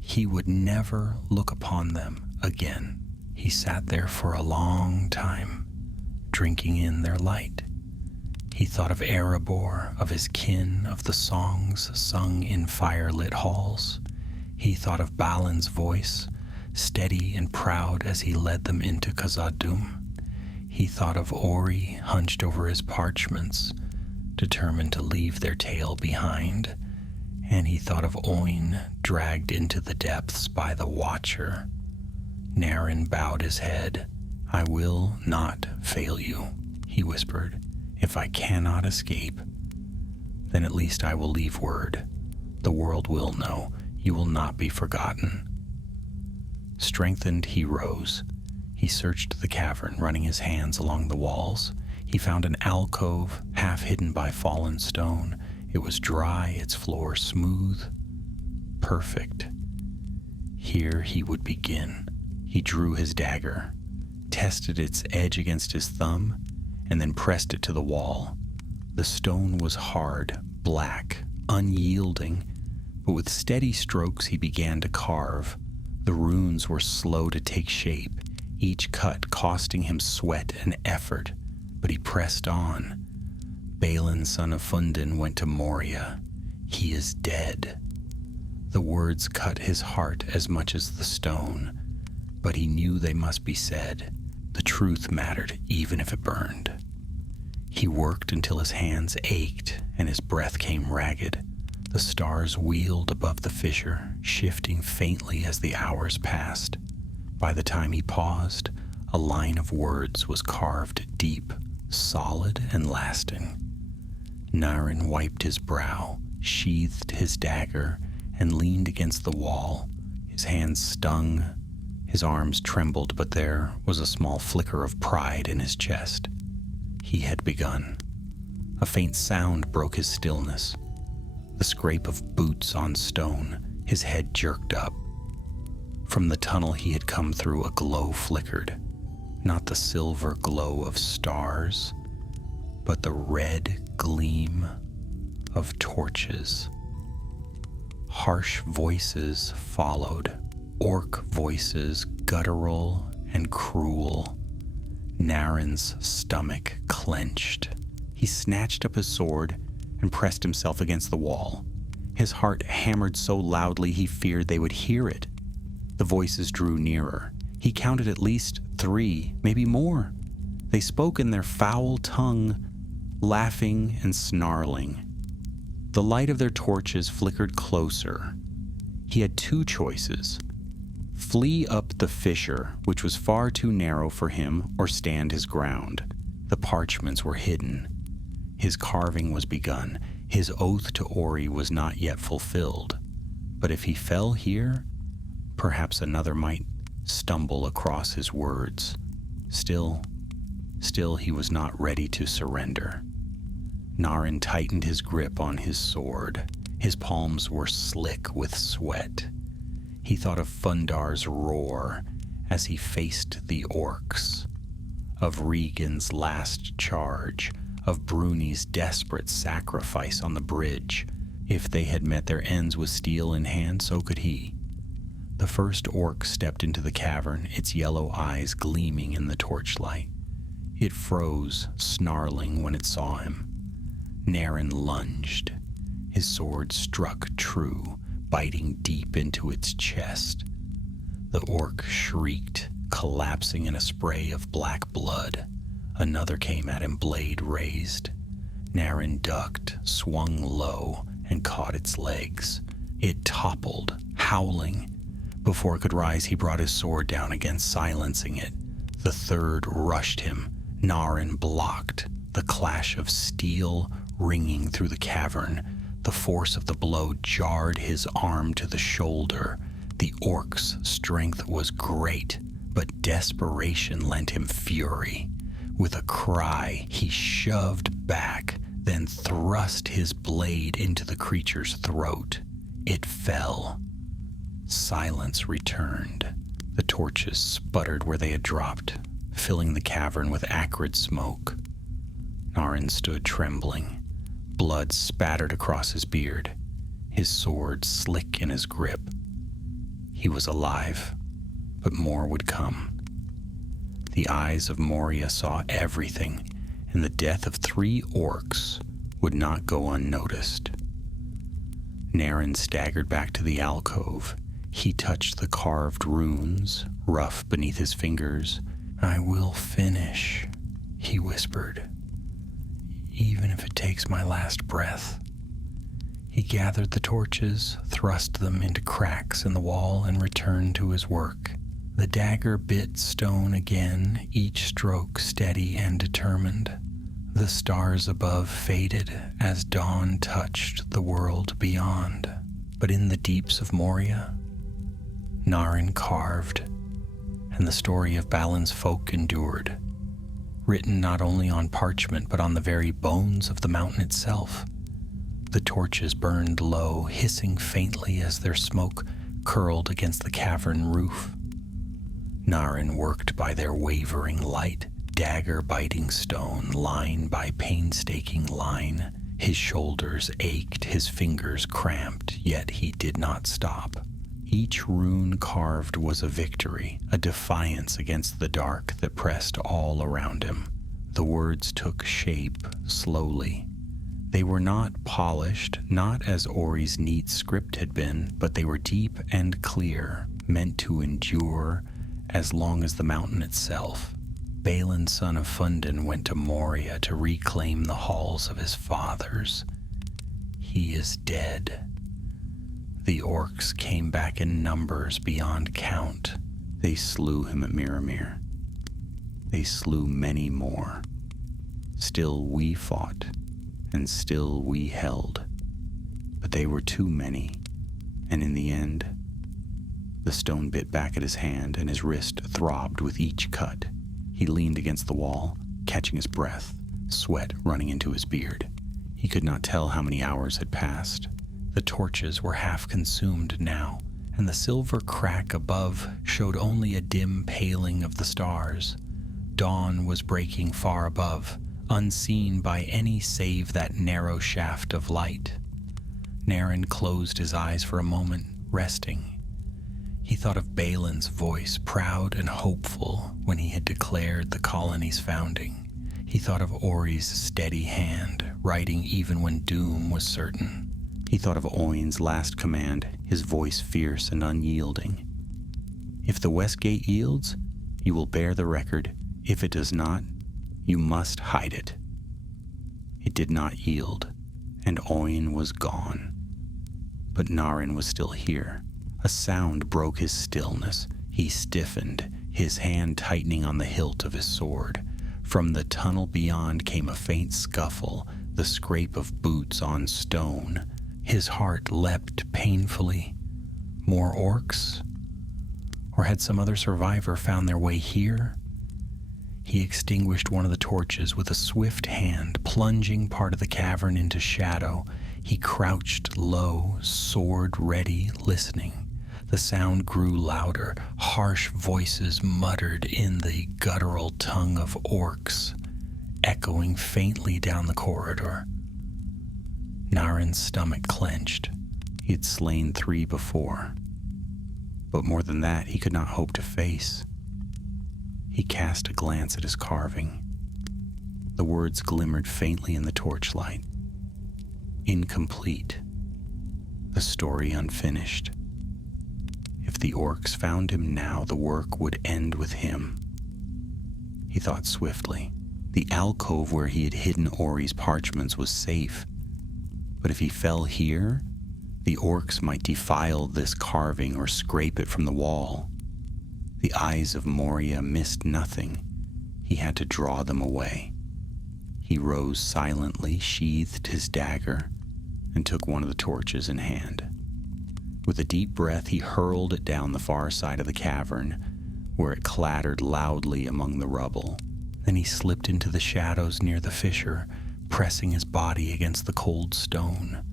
he would never look upon them again. He sat there for a long time, drinking in their light. He thought of Erebor, of his kin, of the songs sung in fire-lit halls. He thought of Balin's voice, steady and proud as he led them into Khazad-dûm. He thought of Ori hunched over his parchments, determined to leave their tale behind. And he thought of Oin dragged into the depths by the Watcher. Naren bowed his head. "I will not fail you," he whispered. "If I cannot escape, then at least I will leave word. The world will know. You will not be forgotten." Strengthened, he rose. He searched the cavern, running his hands along the walls. He found an alcove, half hidden by fallen stone. It was dry, its floor smooth, perfect. Here he would begin. He drew his dagger, tested its edge against his thumb, and then pressed it to the wall. The stone was hard, black, unyielding, but with steady strokes he began to carve. The runes were slow to take shape, each cut costing him sweat and effort, but he pressed on. Balin, son of Fundin, went to Moria. He is dead. The words cut his heart as much as the stone, but he knew they must be said. The truth mattered, even if it burned. He worked until his hands ached and his breath came ragged. The stars wheeled above the fissure, shifting faintly as the hours passed. By the time he paused, a line of words was carved deep, solid and lasting. Naren wiped his brow, sheathed his dagger, and leaned against the wall. His hands stung, his arms trembled, but there was a small flicker of pride in his chest. He had begun. A faint sound broke his stillness. The scrape of boots on stone. His head jerked up. From the tunnel he had come through, a glow flickered. Not the silver glow of stars, but the red gleam of torches. Harsh voices followed, orc voices, guttural and cruel. Naren's stomach clenched. He snatched up his sword and pressed himself against the wall. His heart hammered so loudly he feared they would hear it. The voices drew nearer. He counted at least 3, maybe more. They spoke in their foul tongue, laughing and snarling. The light of their torches flickered closer. He had 2 choices. Flee up the fissure, which was far too narrow for him, or stand his ground. The parchments were hidden. His carving was begun. His oath to Ori was not yet fulfilled. But if he fell here, perhaps another might stumble across his words. Still he was not ready to surrender. Naren tightened his grip on his sword. His palms were slick with sweat. He thought of Fundar's roar as he faced the orcs, of Regan's last charge, of Bruni's desperate sacrifice on the bridge. If they had met their ends with steel in hand, so could he. The first orc stepped into the cavern, its yellow eyes gleaming in the torchlight. It froze, snarling when it saw him. Naren lunged. His sword struck true, biting deep into its chest. The orc shrieked, collapsing in a spray of black blood. Another came at him, blade raised. Naren ducked, swung low, and caught its legs. It toppled, howling. Before it could rise, he brought his sword down again, silencing it. The third rushed him. Naren blocked, the clash of steel ringing through the cavern. The force of the blow jarred his arm to the shoulder. The orc's strength was great, but desperation lent him fury. With a cry, he shoved back, then thrust his blade into the creature's throat. It fell. Silence returned. The torches sputtered where they had dropped, filling the cavern with acrid smoke. Narin stood trembling. Blood spattered across his beard, his sword slick in his grip. He was alive, but more would come. The eyes of Moria saw everything, and the death of 3 orcs would not go unnoticed. Narin staggered back to the alcove. He touched the carved runes, rough beneath his fingers. "I will finish," he whispered, "even if it takes my last breath." He gathered the torches, thrust them into cracks in the wall, and returned to his work. The dagger bit stone again, each stroke steady and determined. The stars above faded as dawn touched the world beyond. But in the deeps of Moria, Narin carved, and the story of Balin's folk endured, written not only on parchment but on the very bones of the mountain itself. The torches burned low, hissing faintly as their smoke curled against the cavern roof. Narin worked by their wavering light, dagger-biting stone, line by painstaking line. His shoulders ached, his fingers cramped, yet he did not stop. Each rune carved was a victory, a defiance against the dark that pressed all around him. The words took shape slowly. They were not polished, not as Ori's neat script had been, but they were deep and clear, meant to endure as long as the mountain itself. Balin, son of Fundin, went to Moria to reclaim the halls of his fathers. He is dead. The orcs came back in numbers beyond count. They slew him at Miramir. They slew many more. Still we fought, and still we held. But they were too many, and in the end, the stone bit back at his hand, and his wrist throbbed with each cut. He leaned against the wall, catching his breath, sweat running into his beard. He could not tell how many hours had passed. The torches were half consumed now, and the silver crack above showed only a dim paling of the stars. Dawn was breaking far above, unseen by any save that narrow shaft of light. Narin closed his eyes for a moment, resting. He thought of Balin's voice, proud and hopeful, when he had declared the colony's founding. He thought of Ori's steady hand, writing even when doom was certain. He thought of Oin's last command, his voice fierce and unyielding. If the West Gate yields, you will bear the record. If it does not, you must hide it. It did not yield, and Oin was gone. But Narin was still here. A sound broke his stillness. He stiffened, his hand tightening on the hilt of his sword. From the tunnel beyond came a faint scuffle, the scrape of boots on stone. His heart leapt painfully. More orcs? Or had some other survivor found their way here? He extinguished one of the torches with a swift hand, plunging part of the cavern into shadow. He crouched low, sword ready, listening. The sound grew louder. Harsh voices muttered in the guttural tongue of orcs, echoing faintly down the corridor. Narin's stomach clenched. He had slain 3 before. But more than that, he could not hope to face. He cast a glance at his carving. The words glimmered faintly in the torchlight. Incomplete. The story unfinished. If the orcs found him now, the work would end with him. He thought swiftly. The alcove where he had hidden Ori's parchments was safe. But if he fell here, the orcs might defile this carving or scrape it from the wall. The eyes of Moria missed nothing. He had to draw them away. He rose silently, sheathed his dagger, and took one of the torches in hand. With a deep breath, he hurled it down the far side of the cavern, where it clattered loudly among the rubble. Then he slipped into the shadows near the fissure, pressing his body against the cold stone.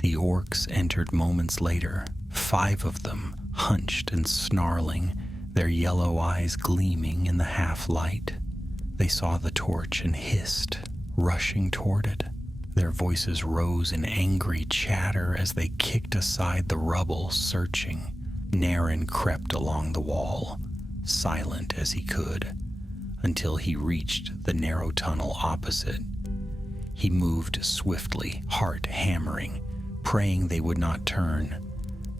The orcs entered moments later, 5 of them, hunched and snarling, their yellow eyes gleaming in the half-light. They saw the torch and hissed, rushing toward it. Their voices rose in angry chatter as they kicked aside the rubble, searching. Naren crept along the wall, silent as he could, until he reached the narrow tunnel opposite. He moved swiftly, heart hammering, praying they would not turn.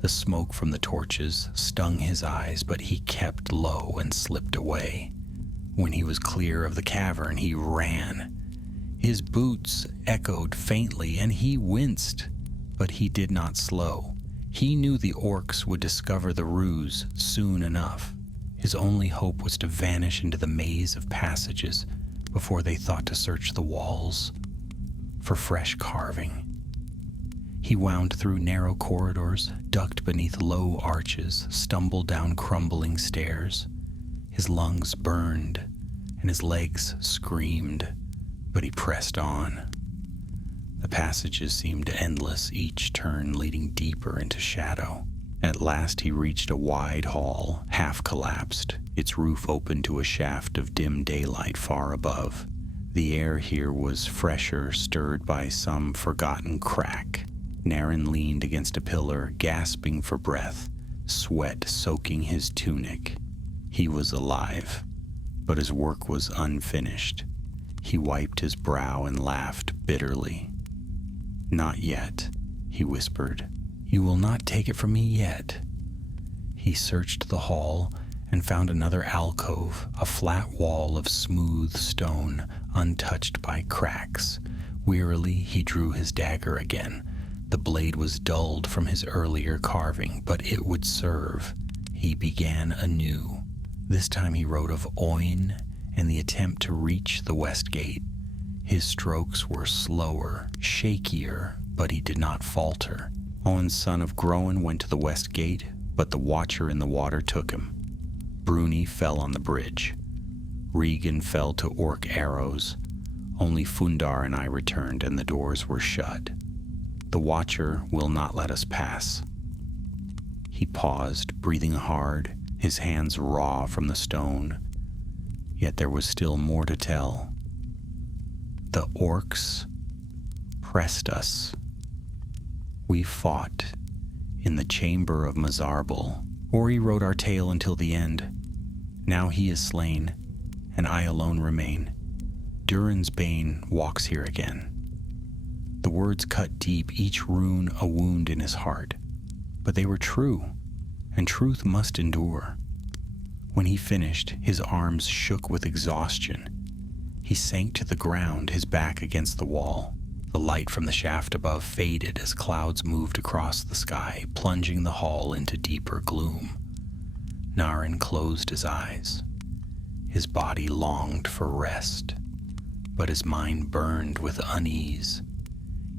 The smoke from the torches stung his eyes, but he kept low and slipped away. When he was clear of the cavern, he ran. His boots echoed faintly, and he winced, but he did not slow. He knew the orcs would discover the ruse soon enough. His only hope was to vanish into the maze of passages before they thought to search the walls for fresh carving. He wound through narrow corridors, ducked beneath low arches, stumbled down crumbling stairs. His lungs burned, and his legs screamed, but he pressed on. The passages seemed endless, each turn leading deeper into shadow. At last he reached a wide hall, half collapsed, its roof open to a shaft of dim daylight far above. The air here was fresher, stirred by some forgotten crack. Naren leaned against a pillar, gasping for breath, sweat soaking his tunic. He was alive, but his work was unfinished. He wiped his brow and laughed bitterly. "Not yet," he whispered. "You will not take it from me yet." He searched the hall and found another alcove, a flat wall of smooth stone, untouched by cracks. Wearily, he drew his dagger again. The blade was dulled from his earlier carving, but it would serve. He began anew. This time he wrote of Oin and the attempt to reach the west gate. His strokes were slower, shakier, but he did not falter. Owen's son of Groen went to the west gate, but the watcher in the water took him. Bruni fell on the bridge. Regan fell to orc arrows. Only Fundar and I returned, and the doors were shut. The watcher will not let us pass. He paused, breathing hard, his hands raw from the stone. Yet there was still more to tell. The orcs pressed us. We fought in the chamber of Mazarbul. Ori wrote our tale until the end. Now he is slain, and I alone remain. Durin's bane walks here again. The words cut deep, each rune a wound in his heart. But they were true, and truth must endure. When he finished, his arms shook with exhaustion. He sank to the ground, his back against the wall. The light from the shaft above faded as clouds moved across the sky, plunging the hall into deeper gloom. Naren closed his eyes. His body longed for rest, but his mind burned with unease.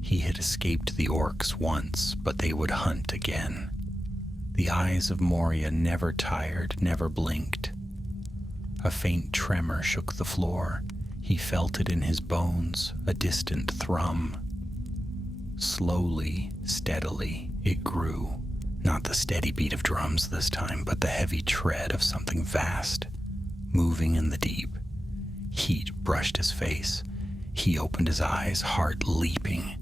He had escaped the orcs once, but they would hunt again. The eyes of Moria never tired, never blinked. A faint tremor shook the floor. He felt it in his bones, a distant thrum. Slowly, steadily, it grew. Not the steady beat of drums this time, but the heavy tread of something vast, moving in the deep. Heat brushed his face. He opened his eyes, heart leaping.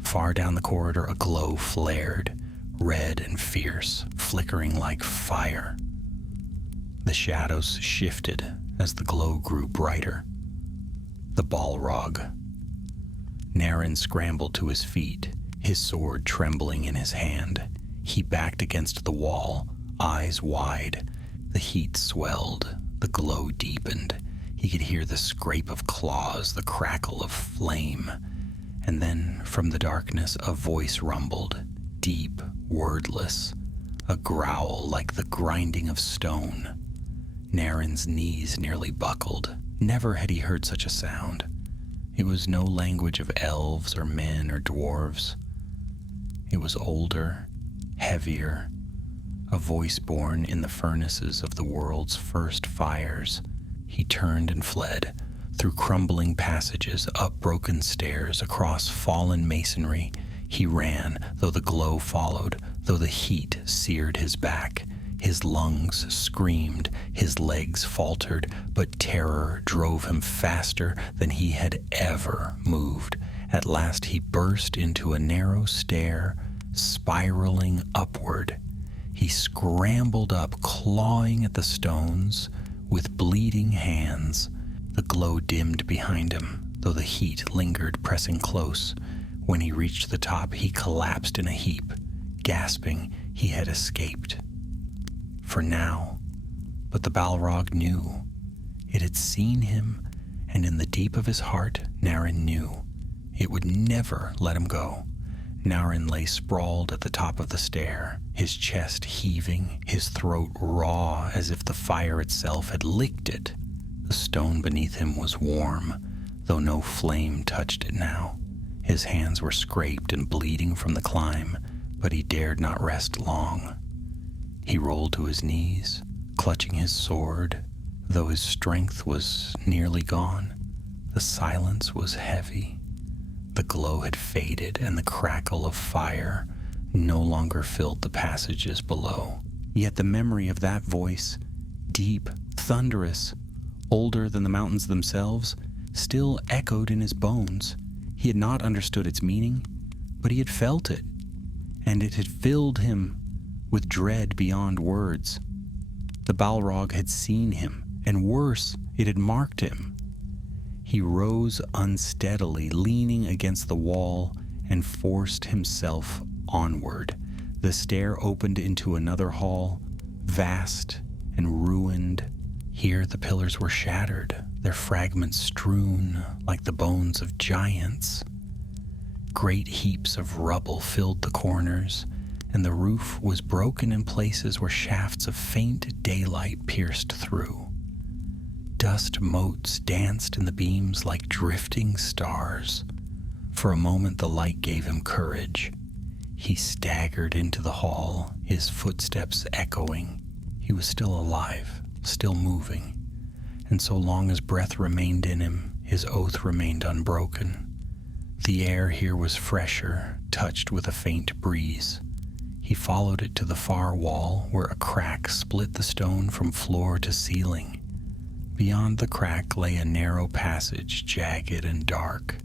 Far down the corridor, a glow flared, red and fierce, flickering like fire. The shadows shifted as the glow grew brighter. The Balrog. Naren scrambled to his feet, his sword trembling in his hand. He backed against the wall, eyes wide. The heat swelled, the glow deepened. He could hear the scrape of claws, the crackle of flame. And then, from the darkness, a voice rumbled, deep, wordless, a growl like the grinding of stone. Naren's knees nearly buckled. Never had he heard such a sound. It was no language of elves or men or dwarves. It was older, heavier, a voice born in the furnaces of the world's first fires. He turned and fled, Through crumbling passages, up broken stairs, across fallen masonry, he ran, though the glow followed, though the heat seared his back. His lungs screamed, his legs faltered, but terror drove him faster than he had ever moved. At last he burst into a narrow stair, spiraling upward. He scrambled up, clawing at the stones with bleeding hands. The glow dimmed behind him, though the heat lingered, pressing close. When he reached the top, he collapsed in a heap, gasping he had escaped. For now, but the Balrog knew. It had seen him, and in the deep of his heart, Naren knew it would never let him go. Naren lay sprawled at the top of the stair, his chest heaving, his throat raw as if the fire itself had licked it. The stone beneath him was warm, though no flame touched it now. His hands were scraped and bleeding from the climb, but he dared not rest long. He rolled to his knees, clutching his sword, though his strength was nearly gone. The silence was heavy. The glow had faded, and the crackle of fire no longer filled the passages below. Yet the memory of that voice, deep, thunderous, older than the mountains themselves, still echoed in his bones. He had not understood its meaning, but he had felt it, and it had filled him with dread beyond words. The Balrog had seen him, and worse, it had marked him. He rose unsteadily, leaning against the wall, and forced himself onward. The stair opened into another hall, vast and ruined. Here the pillars were shattered, their fragments strewn like the bones of giants. Great heaps of rubble filled the corners, and the roof was broken in places where shafts of faint daylight pierced through. Dust motes danced in the beams like drifting stars. For a moment the light gave him courage. He staggered into the hall, his footsteps echoing. He was still alive, still moving, and so long as breath remained in him, his oath remained unbroken. The air here was fresher, touched with a faint breeze. He followed it to the far wall, where a crack split the stone from floor to ceiling. Beyond the crack lay a narrow passage, jagged and dark,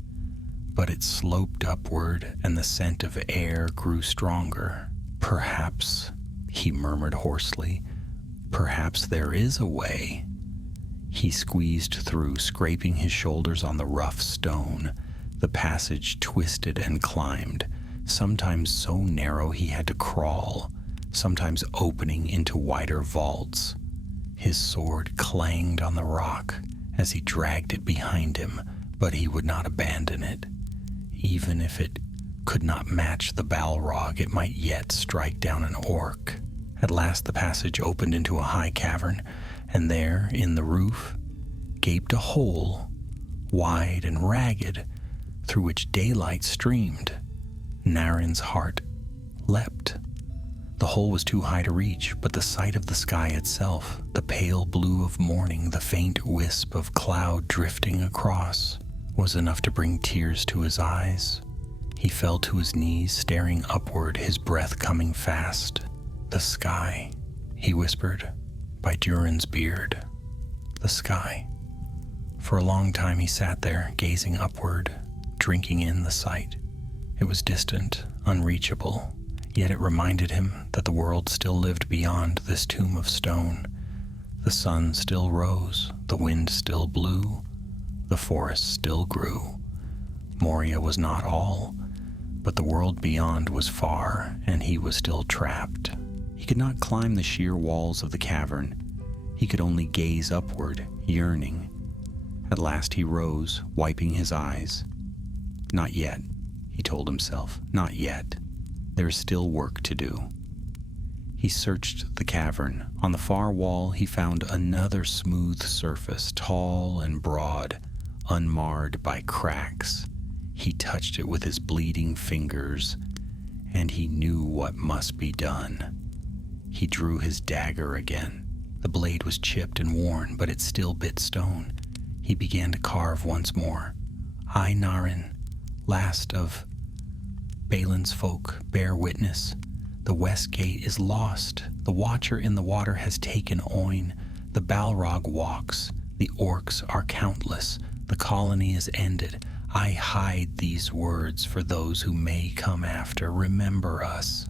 but it sloped upward, and the scent of air grew stronger. Perhaps, he murmured hoarsely, perhaps there is a way. He squeezed through, scraping his shoulders on the rough stone. The passage twisted and climbed, sometimes so narrow he had to crawl, sometimes opening into wider vaults. His sword clanged on the rock as he dragged it behind him, but he would not abandon it. Even if it could not match the Balrog, it might yet strike down an orc. At last the passage opened into a high cavern, and there, in the roof, gaped a hole, wide and ragged, through which daylight streamed. Naren's heart leapt. The hole was too high to reach, but the sight of the sky itself, the pale blue of morning, the faint wisp of cloud drifting across, was enough to bring tears to his eyes. He fell to his knees, staring upward, his breath coming fast. "The sky," he whispered, "by Durin's beard. The sky." For a long time he sat there, gazing upward, drinking in the sight. It was distant, unreachable, yet it reminded him that the world still lived beyond this tomb of stone. The sun still rose, the wind still blew, the forest still grew. Moria was not all, but the world beyond was far, and he was still trapped. He could not climb the sheer walls of the cavern. He could only gaze upward, yearning. At last he rose, wiping his eyes. Not yet, he told himself, not yet. There is still work to do. He searched the cavern. On the far wall he found another smooth surface, tall and broad, unmarred by cracks. He touched it with his bleeding fingers, and he knew what must be done. He drew his dagger again. The blade was chipped and worn, but it still bit stone. He he began to carve once more. I, Narin, last of Balin's folk, bear witness. The west gate is lost. The watcher in the water has taken Oin. The Balrog walks. The orcs are countless. The colony is ended. I hide these words for those who may come after. Remember us.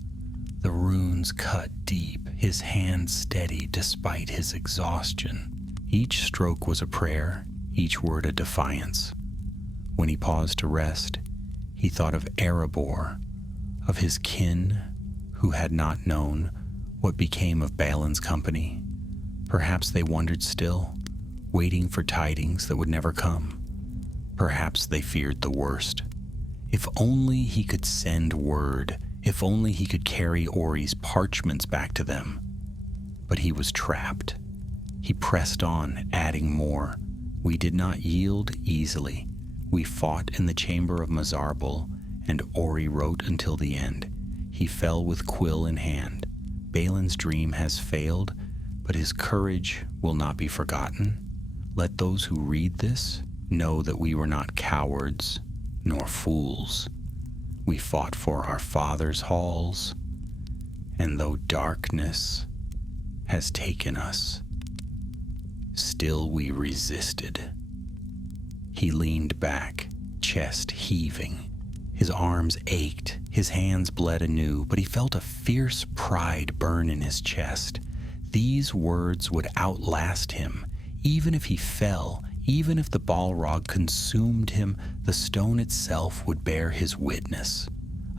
The runes cut deep, his hand steady despite his exhaustion. Each stroke was a prayer, each word a defiance. When he paused to rest, he thought of Erebor, of his kin who had not known what became of Balin's company. Perhaps they wondered still, waiting for tidings that would never come. Perhaps they feared the worst. If only he could send word, if only he could carry Ori's parchments back to them. But he was trapped. He pressed on, adding more. We did not yield easily. We fought in the chamber of Mazarbul, and Ori wrote until the end. He fell with quill in hand. Balin's dream has failed, but his courage will not be forgotten. Let those who read this know that we were not cowards nor fools. We fought for our father's halls, and though darkness has taken us, still we resisted. He leaned back, chest heaving. His arms ached, his hands bled anew, but he felt a fierce pride burn in his chest. These words would outlast him. Even if he fell, even if the Balrog consumed him, the stone itself would bear his witness.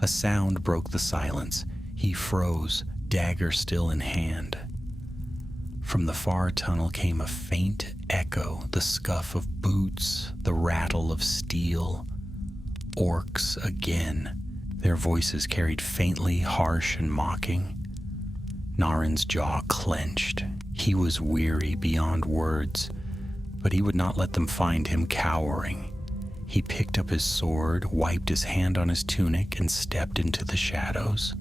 A sound broke the silence. He froze, dagger still in hand. From the far tunnel came a faint echo, the scuff of boots, the rattle of steel. Orcs again. Their voices carried faintly, harsh and mocking. Narin's jaw clenched. He was weary beyond words, but he would not let them find him cowering. He picked up his sword, wiped his hand on his tunic, and stepped into the shadows.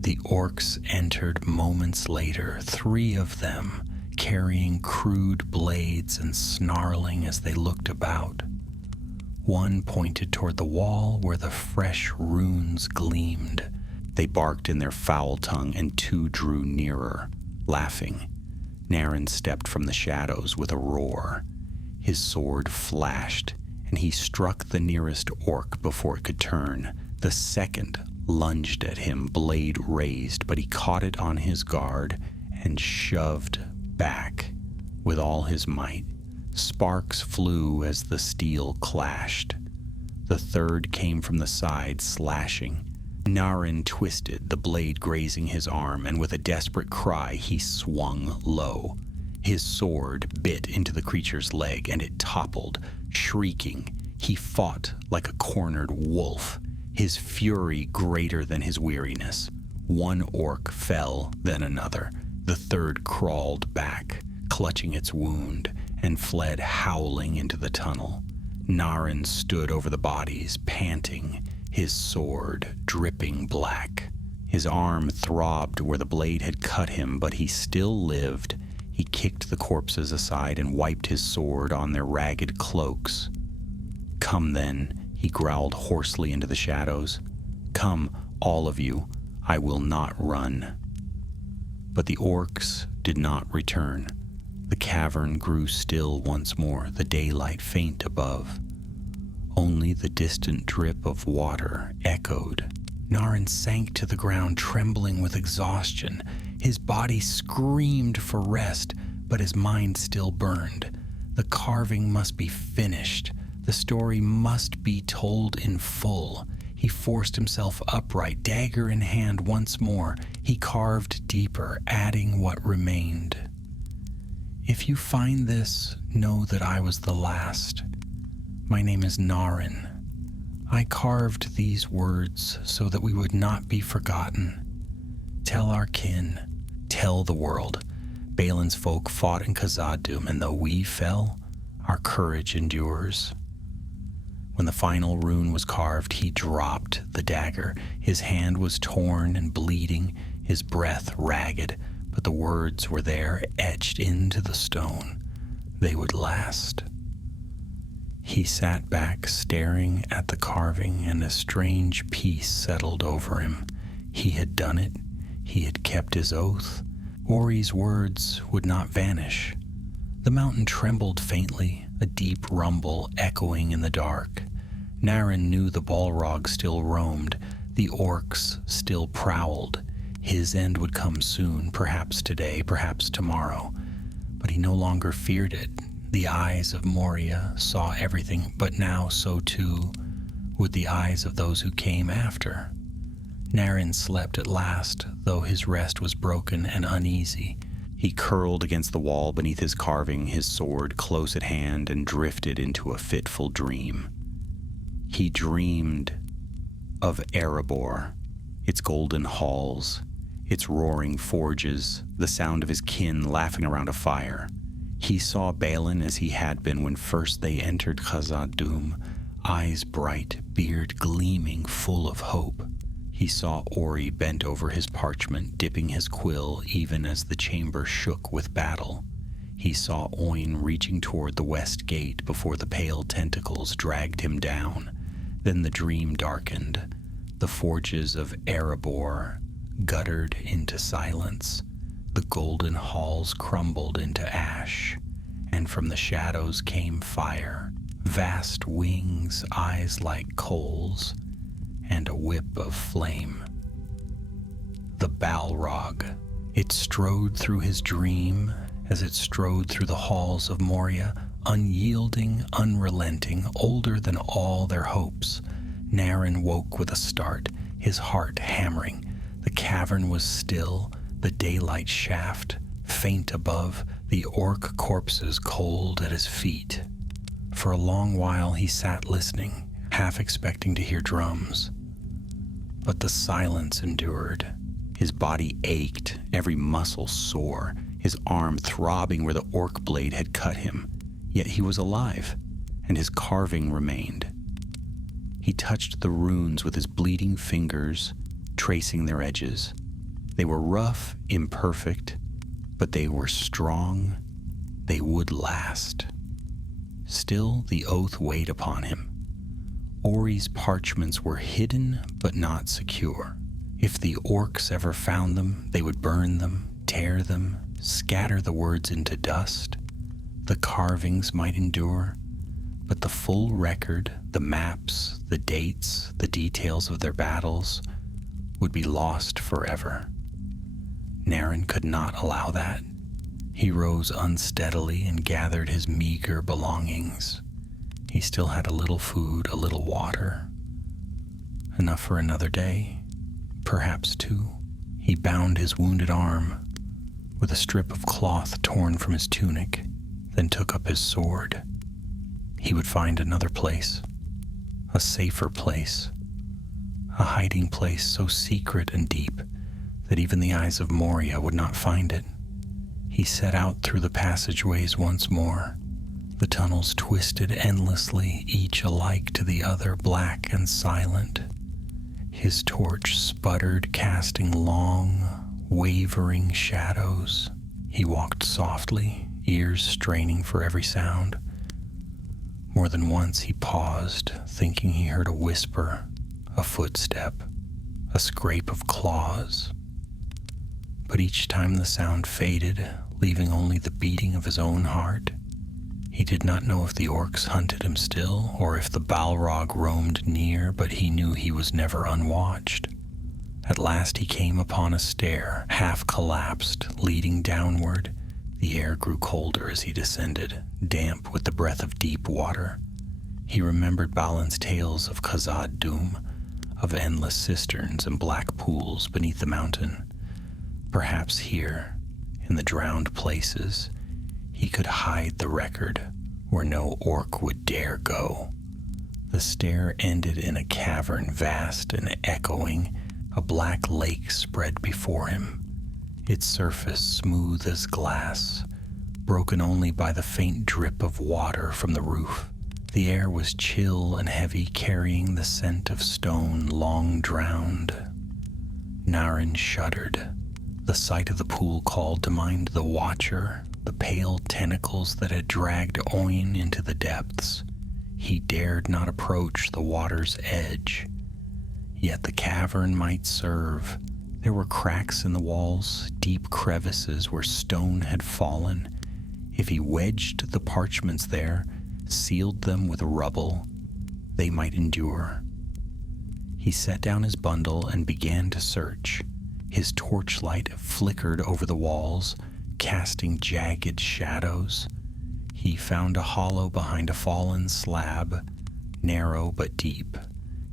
The orcs entered moments later, 3 of them, carrying crude blades and snarling as they looked about. One pointed toward the wall where the fresh runes gleamed. They barked in their foul tongue, and 2 drew nearer, laughing. Narin stepped from the shadows with a roar. His sword flashed, and he struck the nearest orc before it could turn. The second lunged at him, blade raised, but he caught it on his guard and shoved back with all his might. Sparks flew as the steel clashed. The third came from the side, slashing. Narin twisted, the blade grazing his arm, and with a desperate cry, he swung low. His sword bit into the creature's leg, and it toppled, shrieking. He fought like a cornered wolf, his fury greater than his weariness. One orc fell, then another. The third crawled back, clutching its wound, and fled howling into the tunnel. Narin stood over the bodies, panting, his sword dripping black. His arm throbbed where the blade had cut him, but he still lived. He kicked the corpses aside and wiped his sword on their ragged cloaks. Come then, he growled hoarsely into the shadows. Come, all of you. I will not run. But the orcs did not return. The cavern grew still once more, the daylight faint above. Only the distant drip of water echoed. Narin sank to the ground, trembling with exhaustion. His body screamed for rest, but his mind still burned. The carving must be finished. The story must be told in full. He forced himself upright, dagger in hand once more. He carved deeper, adding what remained. If you find this, know that I was the last. My name is Narin. I carved these words so that we would not be forgotten. Tell our kin, tell the world. Balin's folk fought in Khazad-dûm, and though we fell, our courage endures. When the final rune was carved, he dropped the dagger. His hand was torn and bleeding, his breath ragged, but the words were there, etched into the stone. They would last. He sat back, staring at the carving, and a strange peace settled over him. He had done it. He had kept his oath. Ori's words would not vanish. The mountain trembled faintly, a deep rumble echoing in the dark. Naren knew the Balrog still roamed, the orcs still prowled. His end would come soon, perhaps today, perhaps tomorrow. But he no longer feared it. The eyes of Moria saw everything, but now so too would the eyes of those who came after. Naren slept at last, though his rest was broken and uneasy. He curled against the wall beneath his carving, his sword close at hand, and drifted into a fitful dream. He dreamed of Erebor, its golden halls, its roaring forges, the sound of his kin laughing around a fire. He saw Balin as he had been when first they entered Khazad-dûm, eyes bright, beard gleaming, full of hope. He saw Ori bent over his parchment, dipping his quill even as the chamber shook with battle. He saw Oin reaching toward the west gate before the pale tentacles dragged him down. Then the dream darkened. The forges of Erebor guttered into silence. The golden halls crumbled into ash, and from the shadows came fire, vast wings, eyes like coals, and a whip of flame. The Balrog. It strode through his dream as it strode through the halls of Moria, unyielding, unrelenting, older than all their hopes. Naren woke with a start, his heart hammering. The cavern was still, the daylight shaft faint above, the orc corpses cold at his feet. For a long while he sat listening, half expecting to hear drums. But the silence endured. His body ached, every muscle sore, his arm throbbing where the orc blade had cut him. Yet he was alive, and his carving remained. He touched the runes with his bleeding fingers, tracing their edges. They were rough, imperfect, but they were strong. They would last. Still, the oath weighed upon him. Ori's parchments were hidden, but not secure. If the orcs ever found them, they would burn them, tear them, scatter the words into dust. The carvings might endure, but the full record, the maps, the dates, the details of their battles would be lost forever. Naren could not allow that. He rose unsteadily and gathered his meager belongings. He still had a little food, a little water. Enough for another day, perhaps two. He bound his wounded arm with a strip of cloth torn from his tunic, then took up his sword. He would find another place, a safer place, a hiding place so secret and deep that even the eyes of Moria would not find it. He set out through the passageways once more. The tunnels twisted endlessly, each alike to the other, black and silent. His torch sputtered, casting long, wavering shadows. He walked softly, ears straining for every sound. More than once he paused, thinking he heard a whisper, a footstep, a scrape of claws. But each time the sound faded, leaving only the beating of his own heart. He did not know if the orcs hunted him still, or if the Balrog roamed near, but he knew he was never unwatched. At last he came upon a stair, half collapsed, leading downward. The air grew colder as he descended, damp with the breath of deep water. He remembered Balin's tales of Khazad-dûm, of endless cisterns and black pools beneath the mountain. Perhaps here, in the drowned places, he could hide the record where no orc would dare go. The stair ended in a cavern vast and echoing. A black lake spread before him, its surface smooth as glass, broken only by the faint drip of water from the roof. The air was chill and heavy, carrying the scent of stone long drowned. Naren shuddered. The sight of the pool called to mind the Watcher, the pale tentacles that had dragged Oin into the depths. He dared not approach the water's edge. Yet the cavern might serve. There were cracks in the walls, deep crevices where stone had fallen. If he wedged the parchments there, sealed them with rubble, they might endure. He set down his bundle and began to search. His torchlight flickered over the walls, casting jagged shadows. He found a hollow behind a fallen slab, narrow but deep.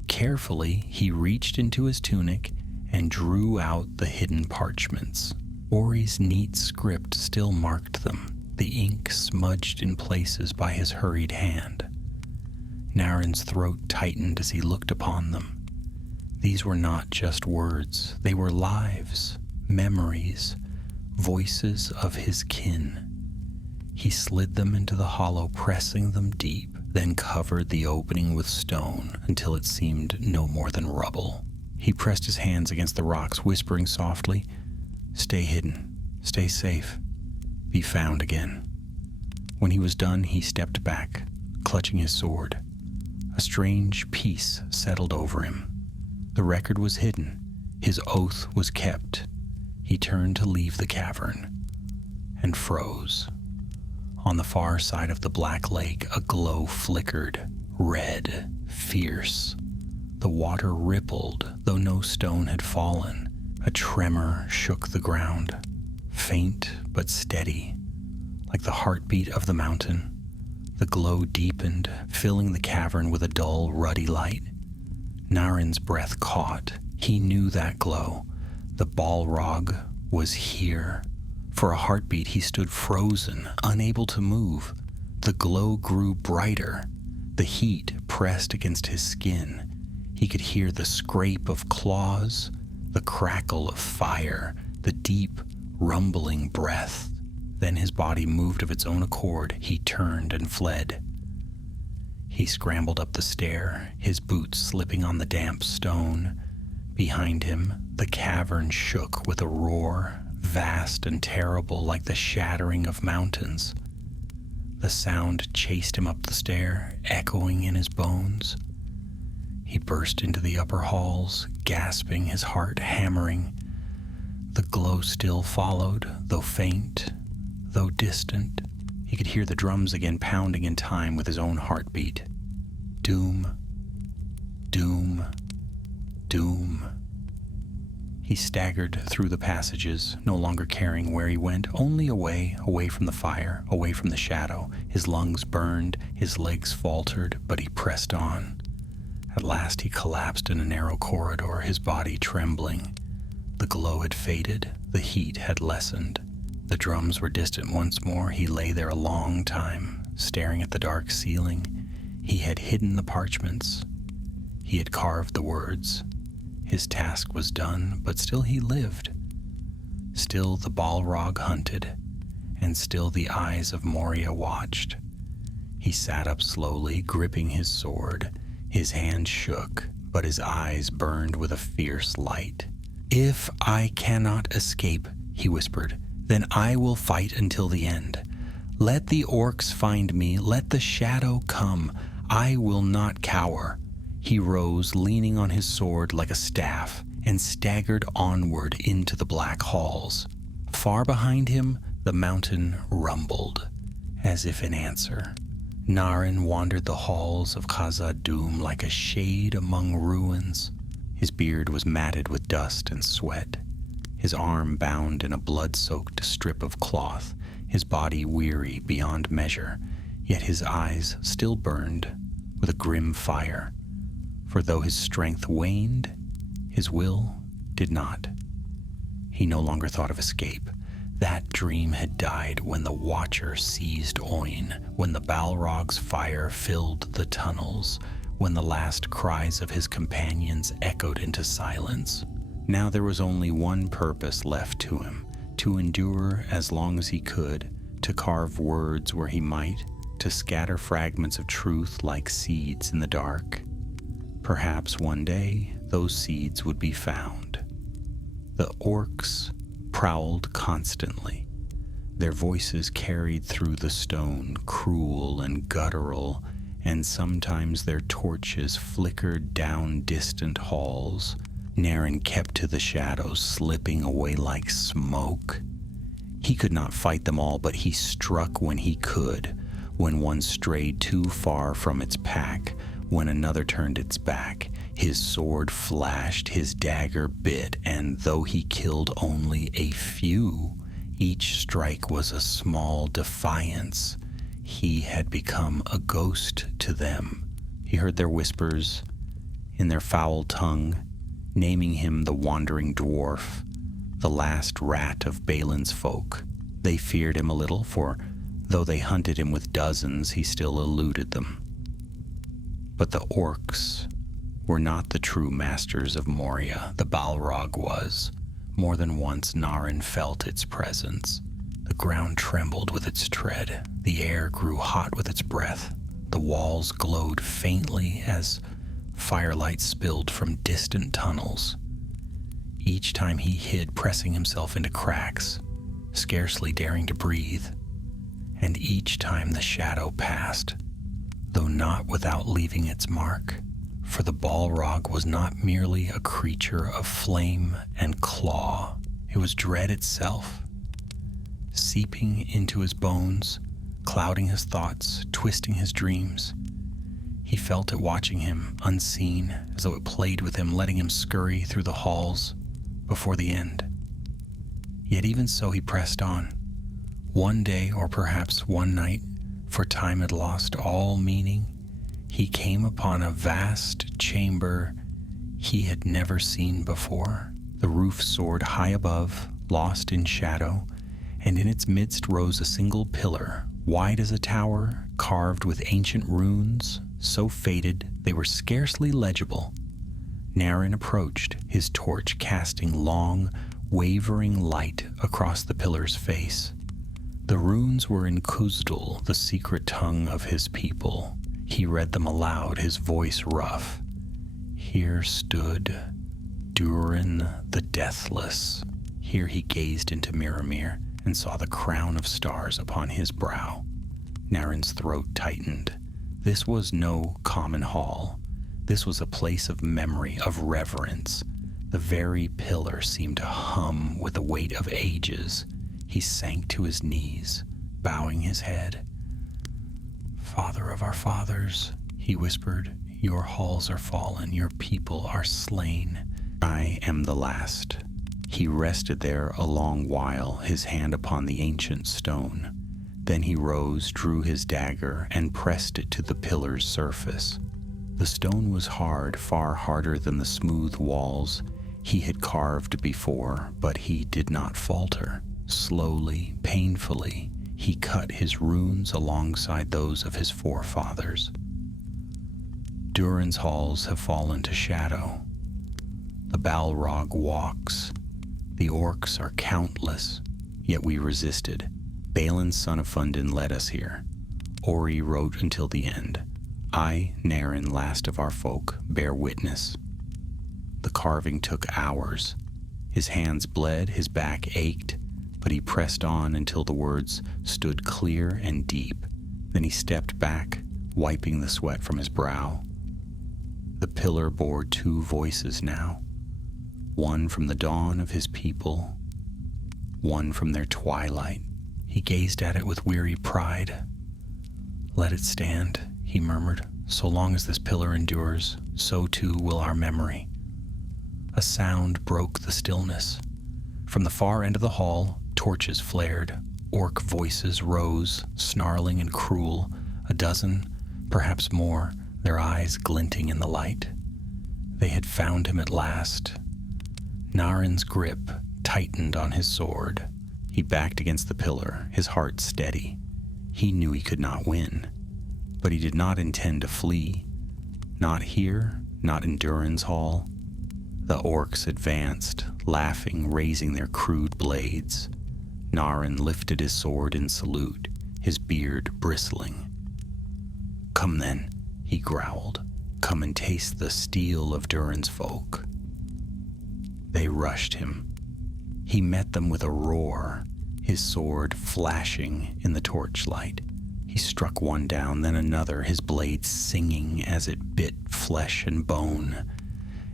Carefully, he reached into his tunic and drew out the hidden parchments. Ori's neat script still marked them, the ink smudged in places by his hurried hand. Naren's throat tightened as he looked upon them. These were not just words, they were lives, memories, voices of his kin. He slid them into the hollow, pressing them deep, then covered the opening with stone until it seemed no more than rubble. He pressed his hands against the rocks, whispering softly, "Stay hidden, stay safe, be found again." When he was done, he stepped back, clutching his sword. A strange peace settled over him. The record was hidden. His oath was kept. He turned to leave the cavern and froze. On the far side of the black lake, a glow flickered, red, fierce. The water rippled, though no stone had fallen. A tremor shook the ground, faint but steady, like the heartbeat of the mountain. The glow deepened, filling the cavern with a dull, ruddy light. Naren's breath caught. He knew that glow. The Balrog was here. For a heartbeat, he stood frozen, unable to move. The glow grew brighter. The heat pressed against his skin. He could hear the scrape of claws, the crackle of fire, the deep, rumbling breath. Then his body moved of its own accord. He turned and fled. He scrambled up the stair, his boots slipping on the damp stone. Behind him, the cavern shook with a roar, vast and terrible like the shattering of mountains. The sound chased him up the stair, echoing in his bones. He burst into the upper halls, gasping, his heart hammering. The glow still followed, though faint, though distant. He could hear the drums again pounding in time with his own heartbeat. Doom, doom, doom. He staggered through the passages, no longer caring where he went, only away from the fire, away from the shadow. His lungs burned, his legs faltered, but he pressed on. At last he collapsed in a narrow corridor, his body trembling. The glow had faded, the heat had lessened. The drums were distant once more. He lay there a long time, staring at the dark ceiling. He had hidden the parchments. He had carved the words. His task was done, but still he lived. Still the Balrog hunted, and still the eyes of Moria watched. He sat up slowly, gripping his sword. His hand shook, but his eyes burned with a fierce light. "If I cannot escape," he whispered, "then I will fight until the end. Let the orcs find me, let the shadow come. I will not cower." He rose, leaning on his sword like a staff, and staggered onward into the black halls. Far behind him, the mountain rumbled, as if in answer. Naren wandered the halls of Khazad-dûm like a shade among ruins. His beard was matted with dust and sweat, his arm bound in a blood-soaked strip of cloth, his body weary beyond measure, yet his eyes still burned with a grim fire. For though his strength waned, his will did not. He no longer thought of escape. That dream had died when the Watcher seized Oin, when the Balrog's fire filled the tunnels, when the last cries of his companions echoed into silence. Now there was only one purpose left to him, to endure as long as he could, to carve words where he might, to scatter fragments of truth like seeds in the dark. Perhaps one day those seeds would be found. The orcs prowled constantly. Their voices carried through the stone, cruel and guttural, and sometimes their torches flickered down distant halls. Naren kept to the shadows, slipping away like smoke. He could not fight them all, but he struck when he could, when one strayed too far from its pack, when another turned its back. His sword flashed, his dagger bit, and though he killed only a few, each strike was a small defiance. He had become a ghost to them. He heard their whispers in their foul tongue, naming him the wandering dwarf, the last rat of Balin's folk. They feared him a little, for though they hunted him with dozens, he still eluded them. But the orcs were not the true masters of Moria. The Balrog was. More than once Naren felt its presence. The ground trembled with its tread. The air grew hot with its breath. The walls glowed faintly as firelight spilled from distant tunnels. Each time he hid, pressing himself into cracks, scarcely daring to breathe. And each time the shadow passed, though not without leaving its mark. For the Balrog was not merely a creature of flame and claw. It was dread itself, seeping into his bones, clouding his thoughts, twisting his dreams. He felt it watching him, unseen, as though it played with him, letting him scurry through the halls before the end. Yet even so he pressed on. One day, or perhaps one night, for time had lost all meaning, he came upon a vast chamber he had never seen before. The roof soared high above, lost in shadow, and in its midst rose a single pillar, wide as a tower, carved with ancient runes, so faded they were scarcely legible. Naren approached, his torch casting long, wavering light across the pillar's face. The runes were in Khuzdul, the secret tongue of his people. He read them aloud, his voice rough. Here stood Durin the Deathless. Here he gazed into Miramir and saw the crown of stars upon his brow. Naren's throat tightened. This was no common hall. This was a place of memory, of reverence. The very pillar seemed to hum with the weight of ages. He sank to his knees, bowing his head. "Father of our fathers," he whispered, "your halls are fallen, your people are slain. I am the last." He rested there a long while, his hand upon the ancient stone. Then he rose, drew his dagger, and pressed it to the pillar's surface. The stone was hard, far harder than the smooth walls he had carved before, but he did not falter. Slowly, painfully, he cut his runes alongside those of his forefathers. Durin's halls have fallen to shadow. The Balrog walks. The orcs are countless, yet we resisted. Balin, son of Fundin, led us here. Ori wrote until the end. I, Naren, last of our folk, bear witness. The carving took hours. His hands bled, his back ached, but he pressed on until the words stood clear and deep. Then he stepped back, wiping the sweat from his brow. The pillar bore two voices now, one from the dawn of his people, one from their twilight. He gazed at it with weary pride. "Let it stand," he murmured. "So long as this pillar endures, so too will our memory." A sound broke the stillness. From the far end of the hall, torches flared. Orc voices rose, snarling and cruel, a dozen, perhaps more, their eyes glinting in the light. They had found him at last. Naren's grip tightened on his sword. He backed against the pillar, his heart steady. He knew he could not win, but he did not intend to flee. Not here, not in Durin's hall. The orcs advanced, laughing, raising their crude blades. Naren lifted his sword in salute, his beard bristling. "Come then," he growled. "Come and taste the steel of Durin's folk." They rushed him. He met them with a roar, his sword flashing in the torchlight. He He struck one down, then another, his blade singing as it bit flesh and bone.